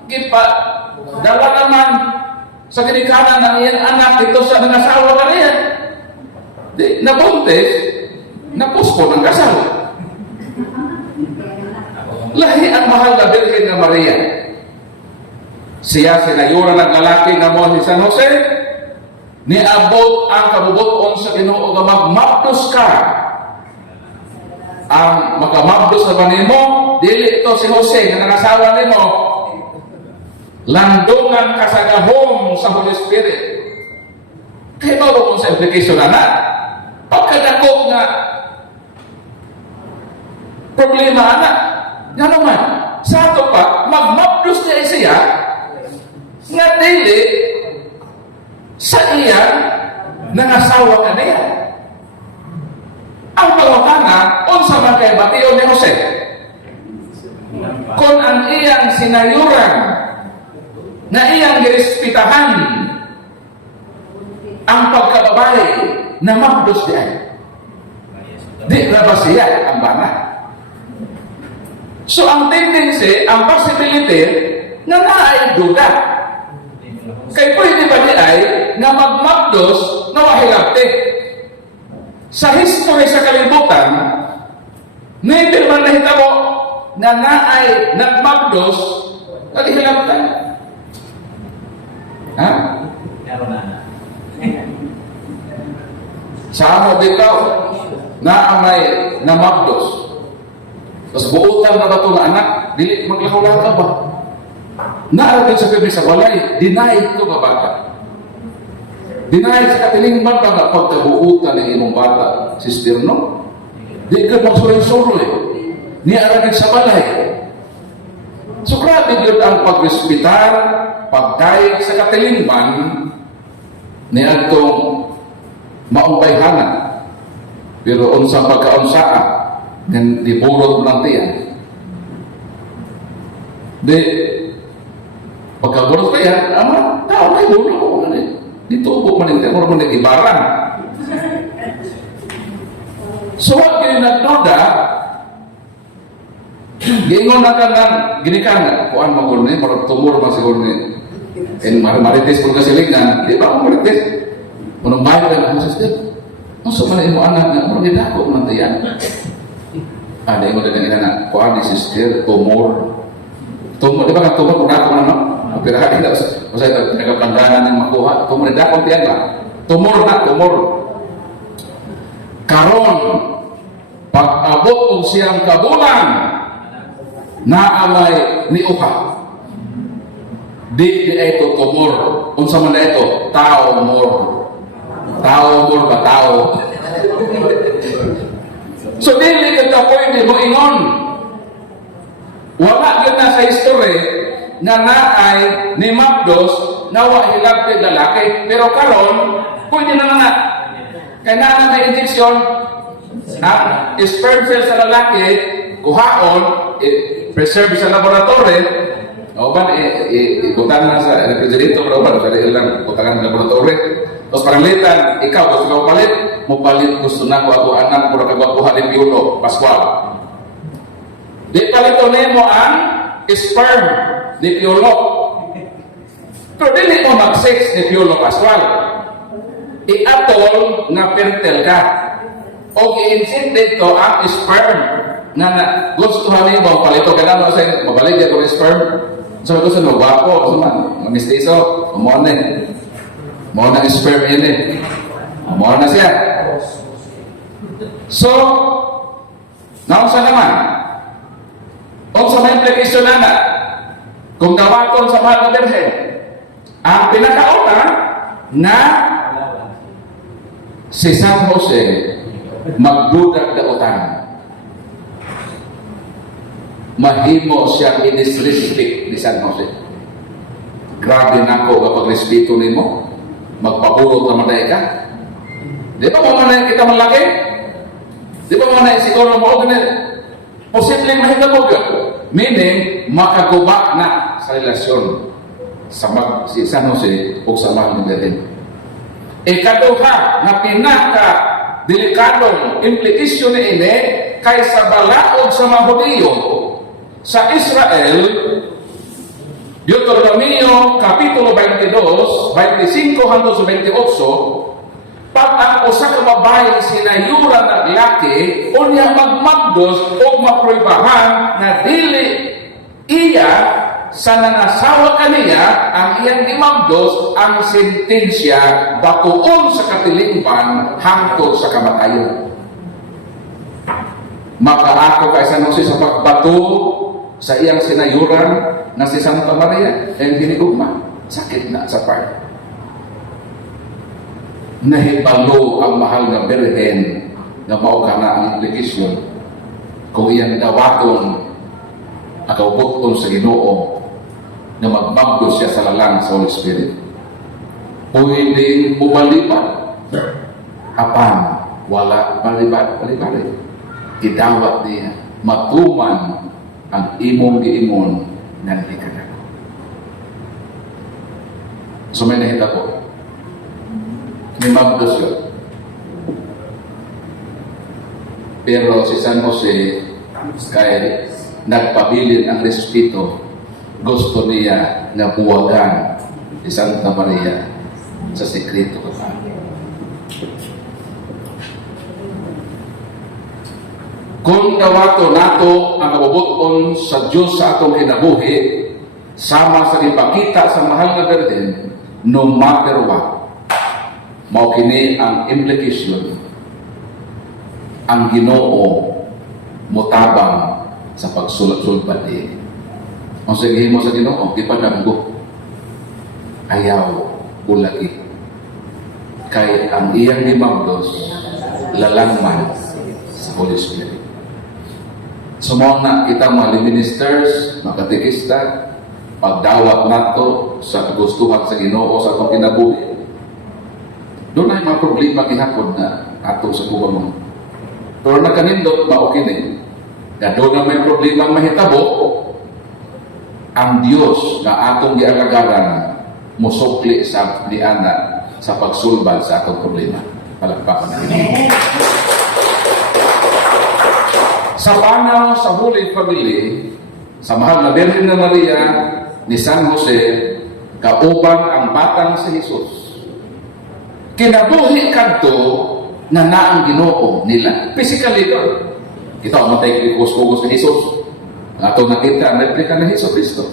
kipa, dala naman sa kinikanan ng iyang anak dito sa nangasawa ka niya. Di, nabuntis, napusko ng kasal. Lahi ang mahal na Birhen na Maria. Siya sinayura ng lalaki nga mo si San Jose, niabot ang kabubuton sa Ginoo nga magmabdos ka. Ang makamabdos na ba nimo, dili ito si Jose nga nangasawa nimo. Landungan ka sa gahom sa Holy Spirit. Kaya ba kung sa implication na pagkadakop nga problema na nga naman, sa ato pa, magmabdos niya siya nga dili sa iya nangasawa ka niya. Ang pangutana, unsa man kay bation ni Jose? Kung ang iyang sinayuran na iyang girespetahan ang pagkababae na mabdos diay, di na ba siya ang bana? So ang tendency, ang possibility na naay duda. Kay pwede ba di ay na magmabdos na wahilapte? Sa history sa kalibutan, never man nahitabo na naay nagmabdos naghilaptan. Ha? Sa ano bitaw na may namabdos. Tapos buutan na ba ito na anak, dili maglakaw-lakaw ba? Naaragin sa Biblia sa walay, deny ito ba bata? Deny sa katilingban ba nga pagkabuutan ng imong bata, sister, no? Di ka magsuloy-suloy. Niaragin sa balay. So grabe yun ang pagrespitar, pagkayag sa katilingban ni atong maumbayhanan. Pero unsang pagkaunsaan, di burot lang tiyan. Di, pagkaburot ka yan, tao na ibulo ko. Ditubo man ito, mura man ibarang. So, wag kayo nagduda, gingon na ka ng ginikan, kuan mo ko ni, parang tumor man siguro ni, and marites po kasilingan, di ba ako marites? Unang bayo ka na, sister, so man mo anak na, mura nidako man tiyan. Ada yang udah na kuan ni sister, tumor. Tumor, di ba ka tumor, kung ako na, no? Pero hati tak usah nagapangganan ng makuha, tumor na kung tiyan lang. Tumor na, tumor. Karon, pag-abot o siyang kabulan, naamay ni Uha. Di ito tumor. Unsa man na ito? Tao mor. Tao mor ba? Tao. So, dili ka pwede mo ingon. Wala yun na sa history na naay ni Mabdos na wahilap ng lalaki. Pero karon, pwede na nga. Kaya na may injection, sperm cell sa lalaki, kuhaon, preserve sa laboratory, o ba, ibutan na sa refrigerator, o ba, sa ilang butangan ng laboratory. Tapos paralitan, ikaw, gusto ka palit, mo palit gusto na ko ako anak, mura kagwapuhan ni Piolo, Pascual. Di palito mo ang sperm ni Piolo. Pero dili mo mag-sex ni Piolo Pascual. I-atol na fertile ka. O i-insert dito ang sperm na gustuhan mo, palito ka na, mabalik dito ang sperm. So, gusto mo, wapo, mamistiso, umuha na. Umuha na ang sperm yun eh. Umuha na siya. So, naunsa naman, kung sa may implication na kung dawaton sa mahal na Birhen, ang pinakauna na si San Jose magdudak na utang. Mahimo siya i-disrespect ni San Jose. Grabe na ko kapag respeto ni mo, magpapulot na matay ka. Di ba mo manay kita malaki? Di ba mo manay siguro mo ganit? Posibleng mahitabo ka. Meaning, makaguba na sa relasyon sa si San Jose o sa mahal na Birhen. Ikaduha na pinaka delikadong implication ni ini kaysa balaod sa mga Hudiyo sa Israel, Deuteronomio Kapitulo 22, 25 hanggang 28, pag ang usa ka babae sinayuran ng laki o niya magmagdos o mapruibahan na dili iya sa nangasawa kaniya ang iyang gimabdos ang sentensya batuon sa katilingban hangtod sa kamatayon. Makaako kay San Jose sa pagbato sa iyang sinayuran na si Santa Maria ang hinigugma. Sakit na sa part. Nahibalo ang mahal nga Birhen nga mao kana ang implikasyon kung iyang dawaton akabuton sa Ginoo na magbabdo siya sa lalang sa Holy Spirit. Pwede mubalipan apan wala bali-bali. Idawat niya matuman ang imong giingon nga hikadako. So may nahita ko. May magdos yun. Pero si San Jose kay nagpabilin ang respeto, gusto niya na buwagan si Santa Maria sa sekreto ko. Kung dawato nato ang kabubuton sa Diyos sa atong kinabuhi, sama sa ipakita sa mahal na Birhen, no matter what, mao kini ang implication, ang Ginoo mutabang sa pagsulat-sulat din. Ang sige mo sa Ginoo, di pa damgo. Ayaw, ulagi. Kay ang iyang gimabdos, lalangman sa Holy Spirit. Sumong na kita mga ministers, mga katekista, pagdawat nato sa kagustuhan sa Ginoo sa atong kinabuhi. Doon ay mga problema gihapon na ato sa kubang. Pero nakanindot ba okay din? Na doon na may problema mahitabo, ang Diyos na atong gialagaran musukli sa niana sa pagsulbad sa atong problema. Palagpakan na rin. Sa panaw sa Holy Family, sa mahal na Birhen na Maria ni San Jose, kauban ang batang si Jesus. Kinabuhi kadto na naang Ginoo nila. Physically doon. Kita ang matay kikugos-kugos ni Jesus. Nga itong nakita ang replika ng Jesus Cristo.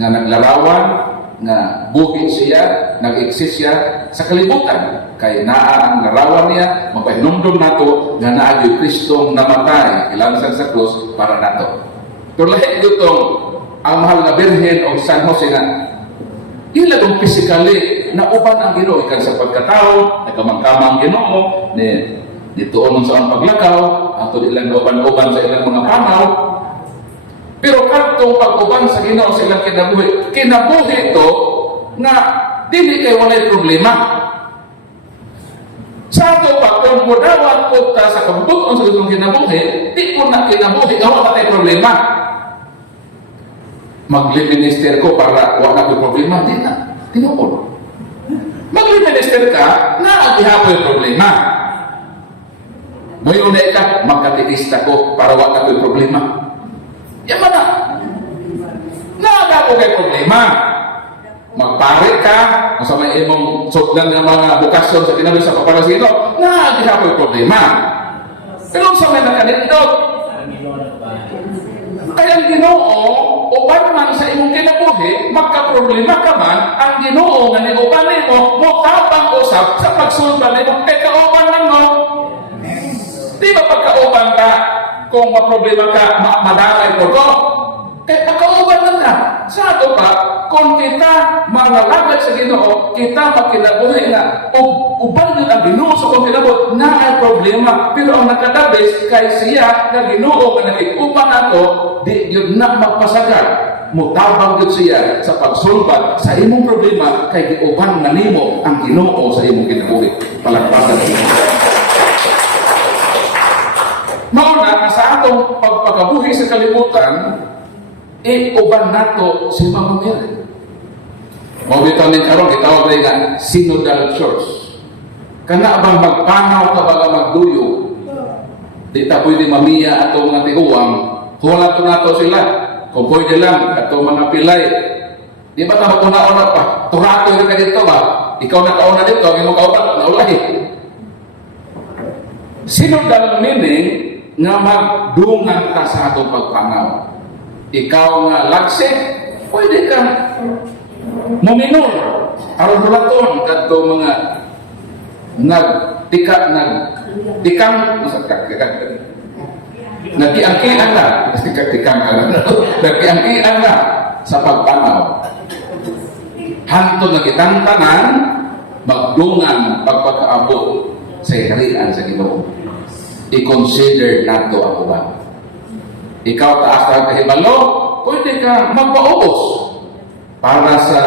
Nga naglarawan, nga buhi siya, nag-exist siya sa kalibutan. Kay naa ang larawan niya, magpahinumdum nato nga naa yung Kristong namatay, ilansan sa krus para nato. Pero lahit dutong ang mahal na Birhen o San Jose na ila itong physically na uban ang Ginoo ikan sa pagkatao, nagkamangkamang Ginoo ni tuon sa ang paglakaw, ato ilang uban-uban sa ilang mga panaw. Pero kadtong pag-uban sa Ginoo sa ilang kinabuhi ito nga dili kay walay problema. Sa ato pa, kung mudawat po ta sa kabubuton sa itong kinabuhi, di po na kinabuhi, gawa na tayo problema. Magli-minister ko para wala ko problema, di na. Tinukol. Magli-minister ka, naagihapo yung problema. Muy unay ka, magkatikista ko para wala ko yung problema. Yan man na. Naaga ko kay problema. Magpare ka, sa may imong sukdan ng mga bukasyon sa kinabi sa papalasino, naagihapo yung problema. Pero sa may nakanindot, kaya ang Ginoo, uban man sa imong kinabuhi, magka-problema ka man, ang Ginoo nga ni uban nimo, mutabang usap sa pagsulba nimo, kay kauban lang mo. Di ba pagkauban ka, kung maproblema ka, madamay po ko? Kaya pagkauban lang ka. Sa ato pa, kung kita mangalagad sa Ginoo, kita magkinabuhi na uban nyo ang Ginoo sa kung kinabot na ay problema. Pero ang nakadabis kay siya na Ginoo na nag-upan nato, di yun na magpasagal. Mutabang yun siya sa pagsulbat sa imong problema kay giuban na nimo ang Ginoo sa imong kinabuhi. Palagpasan niyo. Mauna, sa atong pagpakabuhi sa kalibutan, uban nato si Mama Mary. Mawito ni karon gitawag rin nga Synodal Church. Kana bang magpanaw ka baga magduyo? Di ta pwede mamiya ato mga tiguang, wala to nato sila. Kung pwede lang, ato mga pilay. Di ba ta maguna-una pa? Turato ka dito ba? Ikaw na kauna dito, ang imong kauban, naulahi. Synodal meaning nga magdungan ka sa atong pagpanaw. Ikaw nga lagsik, pwede ka muminor aron hulaton kadto mga nagtiangkian na nagtiangkian na sa pagpanaw hantod na kitang tanan magdungan pagpakaabot sa harian sa Ginoo. I-consider nato ako ba? Ikaw taas na kahibalo, pwede ka magpaubos para sa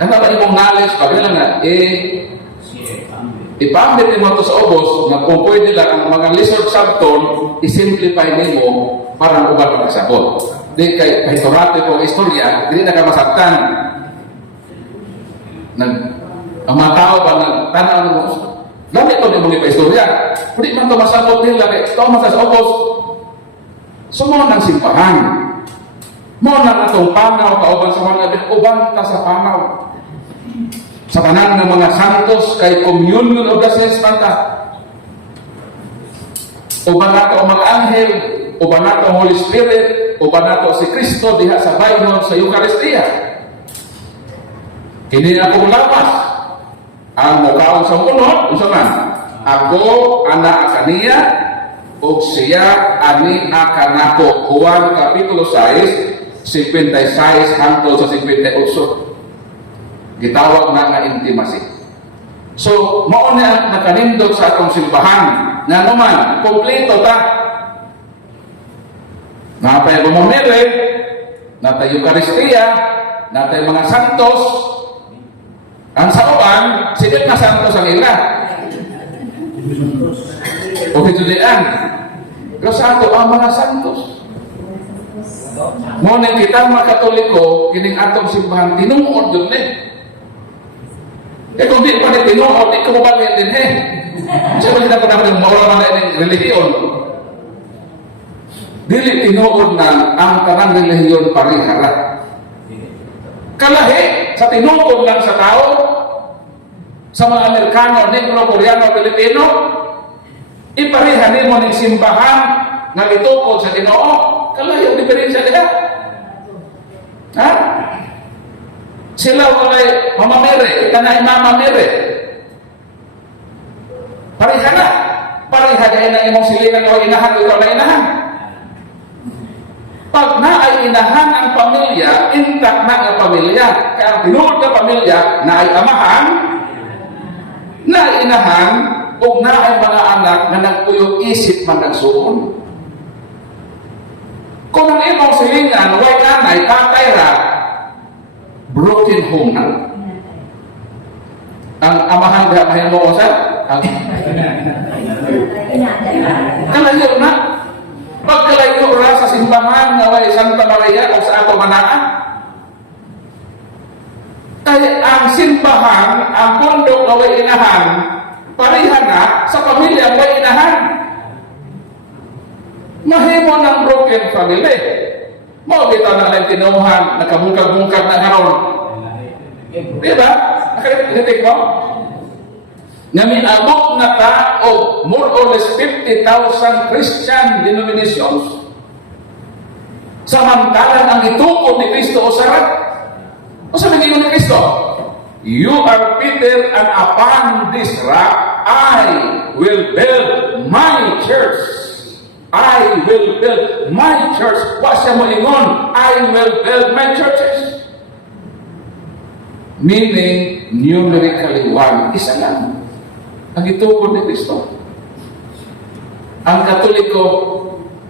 kanala imong knowledge pag lang na ipambit mo to sa ubos na kung pwede lang ang mga lizard subton i-simplify nimo para uban magkasabot. Di kay pahitorate po istorya, hindi na ka masaktan. Ang mga tao ba nagtanaw ng ubos? Lami ito ni mong ipaistorya. Hindi man ito masabot nila kay ito masas ubos. So mo nang simbahan. Mo nang atong panaw kauban sa mga uban ta sa panaw. Sa tanan ng mga santos kay communion of the saints mata. Uban nato ang mga anghel, uban nato ang Holy Spirit, uban nato si Kristo diha sa bayhon sa Eucharistia. Kini ako lapas. Ang mukaon sa unod, unsa man? Ako ana kaniya ug siya ani akanako. Juan kapitulo 6, 56 hangtod sa 58. Gitawag na nga intimacy. So, mao na ang nakanindot sa atong simbahan na naman, kompleto ta. Natay bumamere, natay Eucharistia, natay mga santos. Ang sa uban, sigit na santos ang ila. O hitudian. Pero sa ato ang mga santos. Ngunit kita mga Katoliko, kining atong simbahan, tinuod dun kung di pa ni tinuod, di ko mabalik din Siya ba kita pa naman yung maura man ng relihiyon? Dili tinuod na ang tanang relihiyon parihara. Kalahi, sa tinuod lang sa tao, sa mga Amerikano, Negro, Koreano, Pilipino, iparihan mo ng simbahan na itukod sa Ginoo, kalahi ang diferensya nila. Ha? Sila walay mamamere, kita na mamamere. Pariha na. Pariha dahil na imong silingan o inahan, ikaw na inahan. Pag na ay inahan ang pamilya, intact na ang pamilya. Kaya ang tinuod na pamilya na ay amahan, na ay inahan, o na ay mga anak na nagpuyog isip man nagsuon. Kung ang imong silingan, way nanay, tatay ra, broken home na. Ang amahan na mahal mo sa kalayo na. Pagkalayo ra sa simbahan na way Santa Maria o sa ato manaan. Kaya ang simbahan, ang bundok na way inahan, pareha na sa pamilya way inahan. Mahimo ng broken family. Mau kita na lang tinuhan, nakabungkag-bungkag na ngaron. Diba? Nakalitik mo? Naminabot na ta o more or less 50,000 Christian denominations. Samantalang ang itukod ni Kristo o sarat. O sabi ni Kristo, you are Peter, and upon this rock I will build my church. I will build my church. Wa siya mo ingon, I will build my churches. Meaning, numerically one, isa lang. Ang itukod ni Kristo. Ang Katoliko,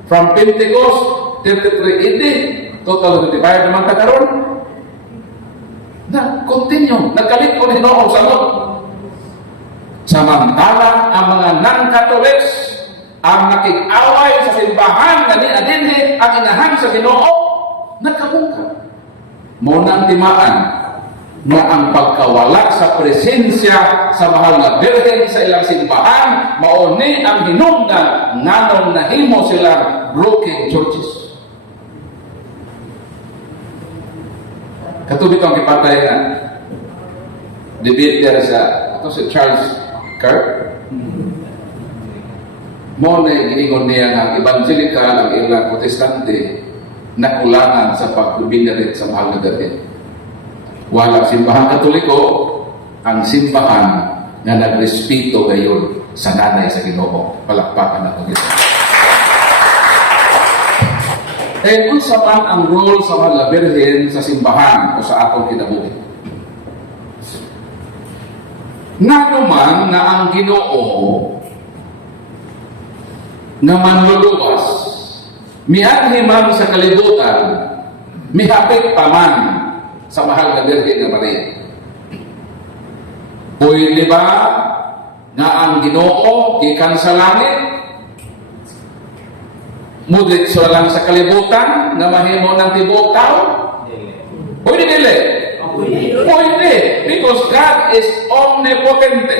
from Pentecost, 33 AD, total 25 naman kakaroon. Continue. Nagkalit ko ni Noong Salot. Samantalang ang mga non-Catholics, ang nakik-away sa simbahan na niadinhi ang inahan sa Ginoo, nagkabungka. Muna ang timaan na ang pagkawala sa presensya sa mahal na Birhen sa ilang simbahan, mauni ang hinungdan nganong nahimo silang broken churches. Katubit ang kipatay na debater sa si Charles Kirk. Mo na giningon niya ng evangelical ang ilang protestante nakulangan sa pagbibinarit sa mahal na Birhen. Wala simbahan Katoliko ang simbahan na nagrespeto ngayon sa nanay sa Ginoo. Palakpakan nato dito. Kung saan ang role sa mahal na Birhen sa simbahan o sa atong kinabuhi. Nga naman na ang Ginoo na manluluwas, mianhimang sa kalibutan, mihapit paman sa mahal na Birhen na Maria. Pwede ba na ang Ginoo gikan sa langit, muditso lang sa kalibutan na mahimo ng tibuok tao? Pwede dili. Pwede. Because God is omnipotent.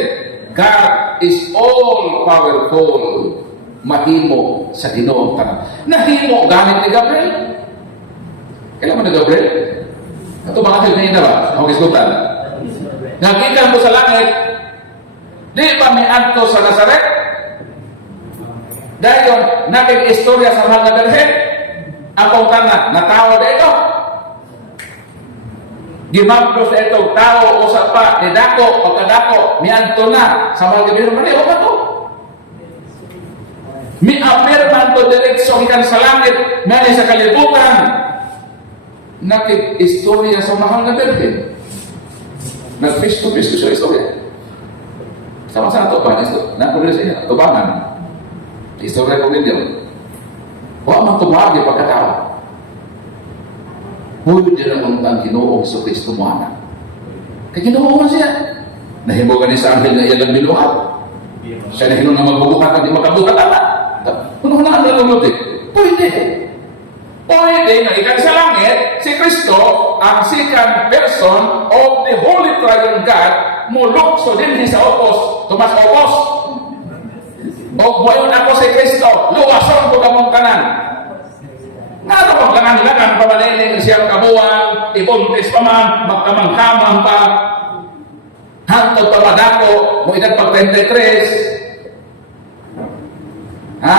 God is all-powerful. Mahimo sa Ginoo tanan. Nahimo gamit ni Gabriel. Kailan mo ni Gabriel? Ito mga kailangan na ba? Ako kiskutan. Nagikan mo sa langit, di ba may adto sa Nazaret? Dahil yun, naking istorya sa mahal na Birhen, akong tanan, natawa na ito. Gimabdos na itong tao o sa pa, ni Dako, pagkadako, mianto na sa mahal na Birhen. Mali, o ba ito? Mi-apirman to direksyon ikan sa langit, nani sa kalibutan, nakik-istorya sa mahal na Birhen. Nag-pisto-pisto siya istorya. Sama-sama ito ba? Nakulit sa inyo, tubangan. Istorya ko ninyo. Huwag mang tumahan di pagkatawa. Pwede naman ang Ginoong sa Kristo mo anak. Kaya Ginoo siya. Nahimugan niya sa anghel na iyalang binuhat. Siya na hinong na magbubuhat at di makabuhat anak. Puno na ang lalulod eh. Pwede. Pwede na ikan sa langit, si Kristo, ang second person of the Holy Triune God, mulukso din sa opos, tumas opos. O buhayon ako si Kristo, luwason ko kamong kanan. Nga na pang kanang-langan, pamalining siyang kabuang, ibuntis pa man, magkamang-kamang pa, hantod pa madako, mo edad pag 33. Ha?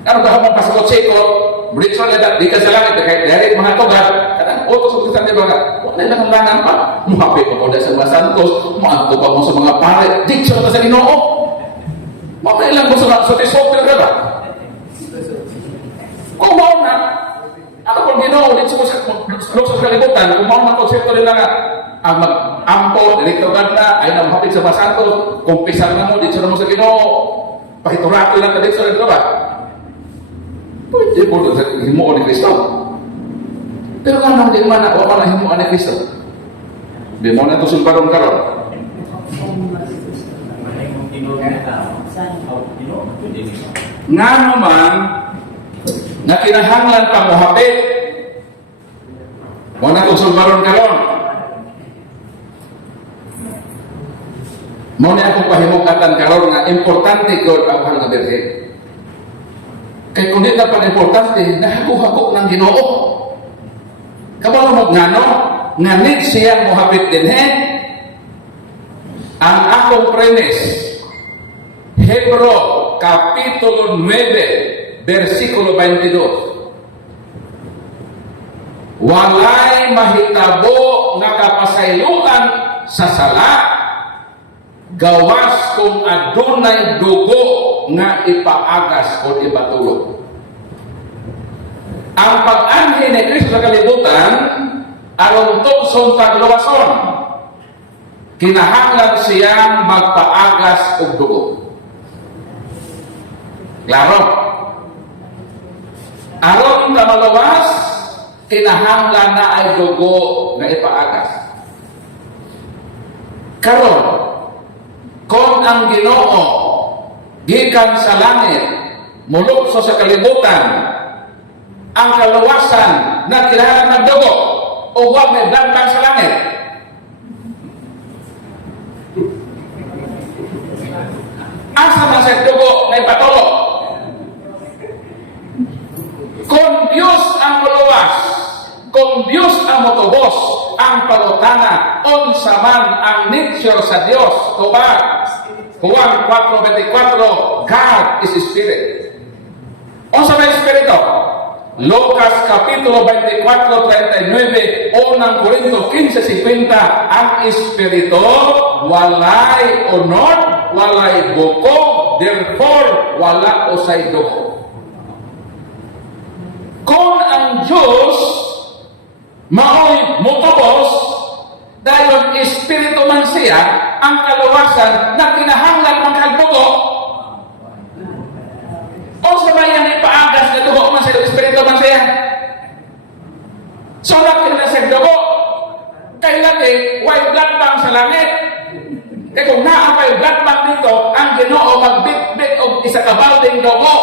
Ano ka mong pasakot-sikot, britso na di ka sa langit, kahit dari mga tugat, kadang utos ang kristiyan, di ba ka? Wala lang ang langan pa. Muhapi pa po dahil sa mga santos, muanto pa mo sa mga pare, diksyo na sa Ginoo. Wala lang mo sa sotis-sotil ka ba? Kung maon na, ako pong Ginoo, diksyo mo sa kalibutan, kung maon na konsepto nila nga, ang mag-ampo, direktogan na, ay na muhapit sa mga santos, kumpisal na mo, diksyo na mo sa Ginoo, pahiturato lang ka diksyo na ba? Pwede po sa himuon ni Kristo. Pero nga nang di man ako na himuon ni Kristo. Di mo na ito sulparon-karon. Nga naman, na kinahanglan pa mo hapit, mo na ito sulparon-karon. Mo na akong pahimukatan karon nga importante ko ang mahal na Birhen. Kaya kung di na pan-importante, nahago-hago ng Ginoo. Kabalo mo ngano, nganit siyang muhabit din ang akong premise. Hebro, Kapitulo 9, versikulo 22. Walay mahitabo nga kapasayloan sa sala, gawas kung adunay dugo nga ipaagas o ipatulog. Ang pag-anhi ni Kristo sa kalibutan aron tukson pagluwason, kinahanglan siyang magpaagas og dugo. Klaro. Aron ka maluwas, kinahanglan na ay dugo nga ipaagas. Karon, kung ang Ginoo gikan sa langit, mulukso sa kalibutan, ang kaluwasan na kailangan ng dugo o huwag may blantang sa langit. Asa man sa dugo may patulo. Kung Diyos ang muluwas, kung Diyos ang motubos, ang pangutana, unsa man ang nature sa Diyos, tubag, Juan 4:24, God is Spirit. Unsa may Espiritu? Lucas Kapitulo 24, 39, unang Korinto 15:50, ang Espiritu walay unod, walay bukog, therefore wala usay dugo. Kung ang Diyos mao'y mutubos, dayon Espiritu man siya, ang kaluwasan na kinahanglan ng kalbugo, o sa bayan ipaagas na dugo man siya, Espiritu man siya. So natin na siya dugo, kay lagi, white blood bank sa langit. Kaya kung naapay blood bank dito, ang Ginoo magbit-bit o isa kabalding dugo,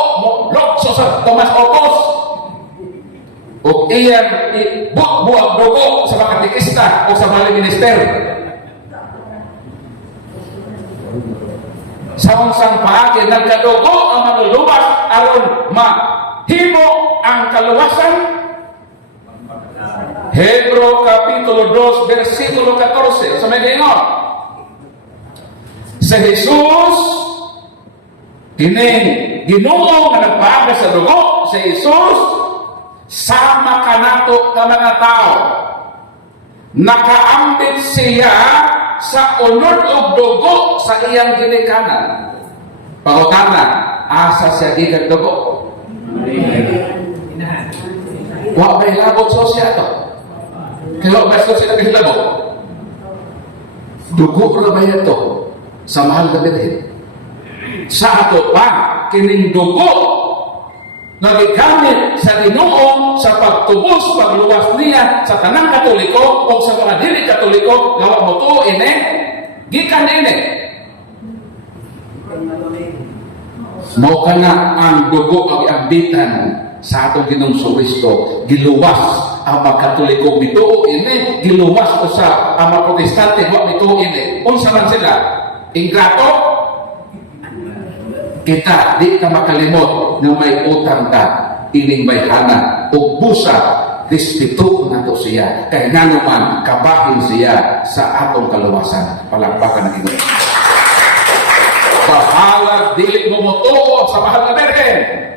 lokso sa Tomas Opos. O iyan, buwag dugo sa mga katikista o sa mga minister. Sa unsang paagi nagkadugo ang manluluwas aron mahimo ang kaluwasan. Hebro Kapitulo 2 versikulo 14 sa may gingon, sa Jesus kining Ginoo nga nagpaaga sa dugo, sa Jesus sama kanato ka mga tao, nakaambit siya sa unod og dugo sa iyang ginikanan. Pangutana, asa siya gikan dugo? Wa may labot sosya to. Kaya ba sosya na kahilabot? Dugo na ba ito sa mahal na Birhen? Sa ato pa, kining dugo nagigamit sa Ginoo sa pagtubos, pagluwas niya sa tanang Katoliko o sa mga dili Katoliko nga wa motuo ini, gikan ini. Mao kana ang dugo ang iambitan sa atong Ginoong Kristo, giluwas ang mga Katoliko bituo ini, giluwas usa ang mga Protestante wa bituo ini. Unsa man sila? Ingrato? Kita di ka makalimot na may utang ta, ining may hana o busa, respeto na to siya. Kaya nga naman, kabahin siya sa atong kaluwasan. Palakpakan na Ginoo. Bahalag dili mo motuo sa mahal na Birhen.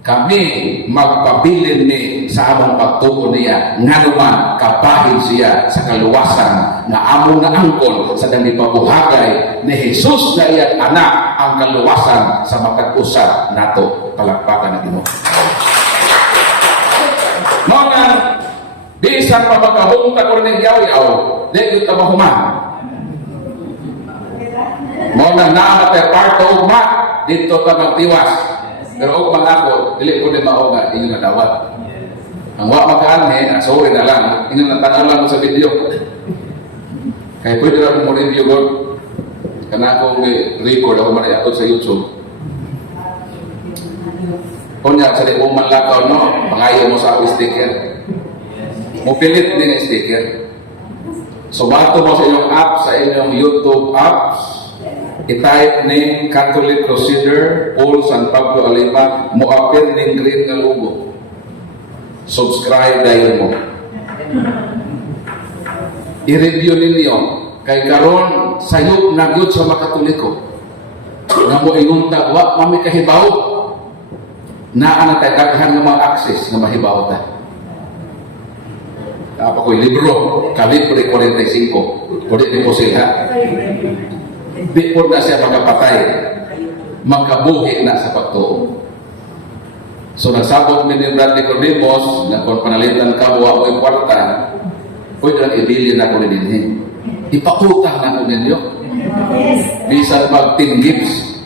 Kami magpabilin ni sa among pagtuo niya, nga naman kabahin siya sa kaluwasan na among naangkon sa dami pabuhagay ni Jesus na iyang anak, ang kaluwasan sa makag-usap nato. Palakpakan na Ginoo. Mga bisan pa magkahungta ko rin yaw-yaw, di yun ka mahuman. Mga namatay parto ugma, dito ka magtiwas. Pero og ako, dili ko din maoga, inyo na dawat. Ang wa mag-anhe, sorry na lang, inyo na tanong lang sa video. Kaya pwede lang mo review ko. Kana akong record ako man sa YouTube. Kunya, sa di uman lakaw, no? Pangayo mo sa ako sticker. Mupilit din ang sticker. So, bato mo sa inyong app, sa inyong YouTube apps, i-type ning Catholic Crusader Paul San Pablo Alima, mo appear ning green nga logo. Subscribe dahil mo. I-review ninyo kay karon sayop na gyud sa mga Katoliko nga mo inunta wa mami kahibaw na ana tay daghan nga mga access nga mahibaw ta. Apa ko'y libro, kabit ko 45, kulit ni po sila. Di po na siya magkapatay, magkabuhi na sa pagtuo. So nagsabot mi ni Brad Nicodemos na kung panalitan ka wa ko kwarta, pwede lang ibilin na ko ninyo. Ipakutang na ko ninyo. Bisan mag 10 gifts,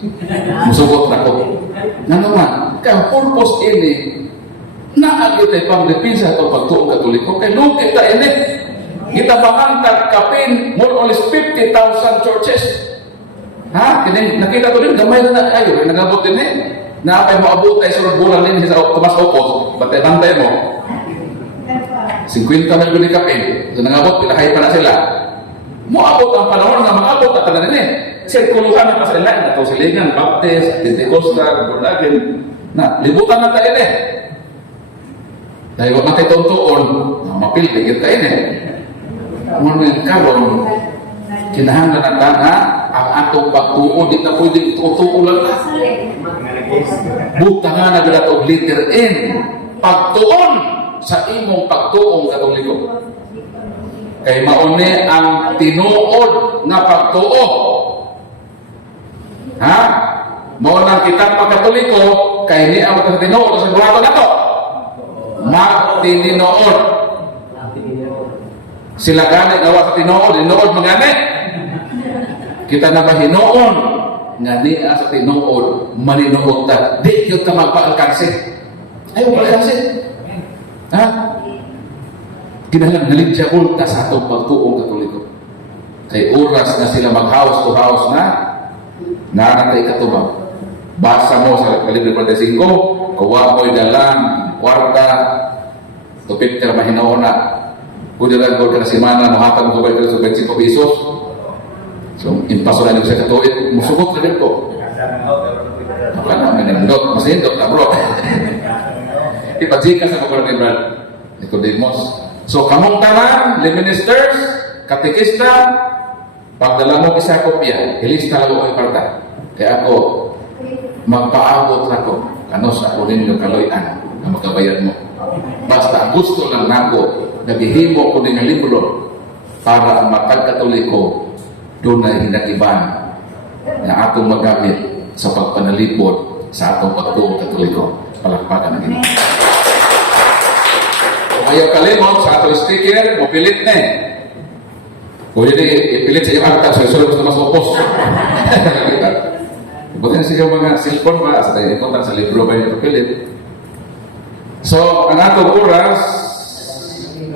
musugot na ko. Nga naman, kaya purpose ini, naagit ay pang-depisa ito pagtuong Katoliko, kaya lukit na ini. Kita mangantag kapin, more or less 50,000 churches. Ha? Nakita ko rin, gamay na kayo. Nagabot din na apay maabot ay sunod bulan din sa Tomas Opos. Batay-bantay mo. 50 na guni kapin. So nangabot, pinahay pa na sila. Moabot ang panahon na makabot at tanan din. Sirkuluhan na pa sa ilan. Ito silingan, Baptist, Pentecostal, Bordagen. Na, libutan na tayo din. Dahil wag natin tuntuon, mapilbigit tayo din. Ngunit karon, kinahanglan na tanga ang atong pagtuo, di na pwede tutuo lang na. Buta nga na galat og letter N pagtuon sa imong pagtuong Katoliko. Kay mauni ang tinuod nga pagtuo. Ha? Mao nang kita pagkatoliko kay ni ang tinuod sa buhaton nato. Magtininuod. Sila gani gawa sa tinuod, tinuod magani. Kita na bahinuon nga ni sa tinuod maninuod ta. Di gyud ka magpaalkanse. Ay magpaalkanse. Ha? Kinahanglan naligyaon ta sa atong pagtuong Katoliko. Kay oras na sila mag-house to house na nanatay katubang. Basa mo sa Kalibre 45, kuwa mo'y dalang kwarta, tupit ka mahinaon na. Kung dalang ko ka na simana, mahatag mo ba sa 25 pesos? So, impaso na nyo sa katuit, musugot na rin ko. Baka na, manindot, masindot na bro. Ipajika sa kapalang ni Brad Nicodemus. So, kamong tanan, ministers, katekista, pagdala mo isa kopya, ilista lang ko ay parta. Kaya ako, magpaabot na ko, ano sa ako ninyo kaloyan na magkabayad mo. Basta gusto lang nako, nagihimo ko ng libro para ang matag Katoliko doon na hinagiban na atong magamit sa pagpanalipod sa atong pagtuong Katoliko. Palakpakan na gini. Ayaw kalimot sa ato sticker, mapilit na eh. Kung yun ipilit sa iyong akta, so isulong gusto mas opos. Ibutin siya mga cellphone ba, sa tayo ikutan sa libro ba yung pilit. So, ang atong oras,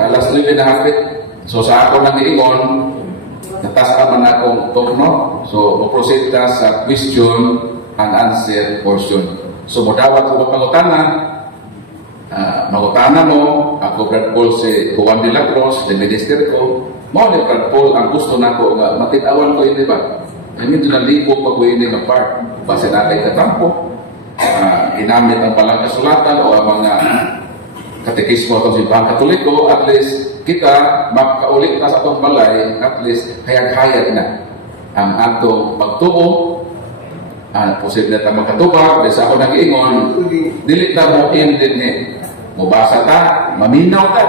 alas 9 na hapit. So, sa ako nang iingon, natasa man akong turno. So, maproceed ta sa question and answer portion. So, modawat ko pangutanan. Magutana mo, ako Brad Paul si Juan de la Cruz, the minister ko, mo ni Brad Paul, ang gusto nako nga matinawan ko ini ba? I mean, nalipo pa ko ini nga part, base na kay katampo, ginamit ang palang kasulatan o ang mga katekismo atong simbahan Katoliko, at least kita magkaulit na sa atong balay, at least hayag-hayag na ang atong pagtuo. Posible na magkatubag, dahil sa ako nag-iingon, dili na mo in-din mubasa ta, maminaw ta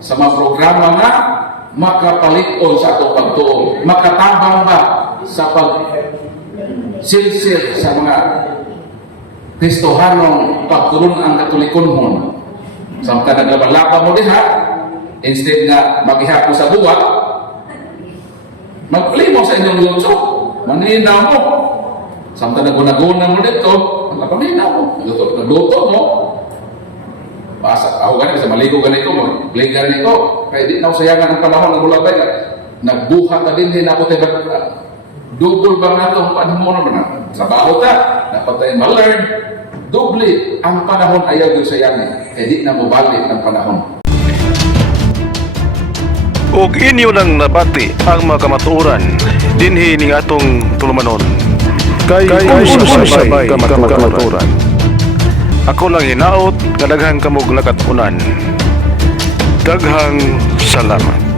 sa mga programa na makapalikon sa atong pagtuo, makatabang ba sa pag-silsil sa mga Kristohanong pagtulong ang Katolikonhon. Samtang naglaban-laban mo diha, instead nga maghihap mo sa buwa, magpalimo sa inyong lutso, maninaw mo. Samtang naguna-guna mo dito, paminaw mo, nagluto mo. Basta ako ganito, sa maligo ganito mo, play ganito. Kaya di na ako sayangan ang panahon ng bulabay. Nagbuhat na din ako tayo. Double ba nga ito ang panahon mo naman? Trabaho ta, dapat tayo ma-learn. Doble ang panahon ayaw yung sayangan. Kaya di na mo balik ang panahon. Ug inyo nang nabati ang mga kamatuoran dinhi ning atong tulumanon. Kay sabay kamatuoran. Ako lang hinaot, kadaghang kamog nakatunan. Daghang salamat.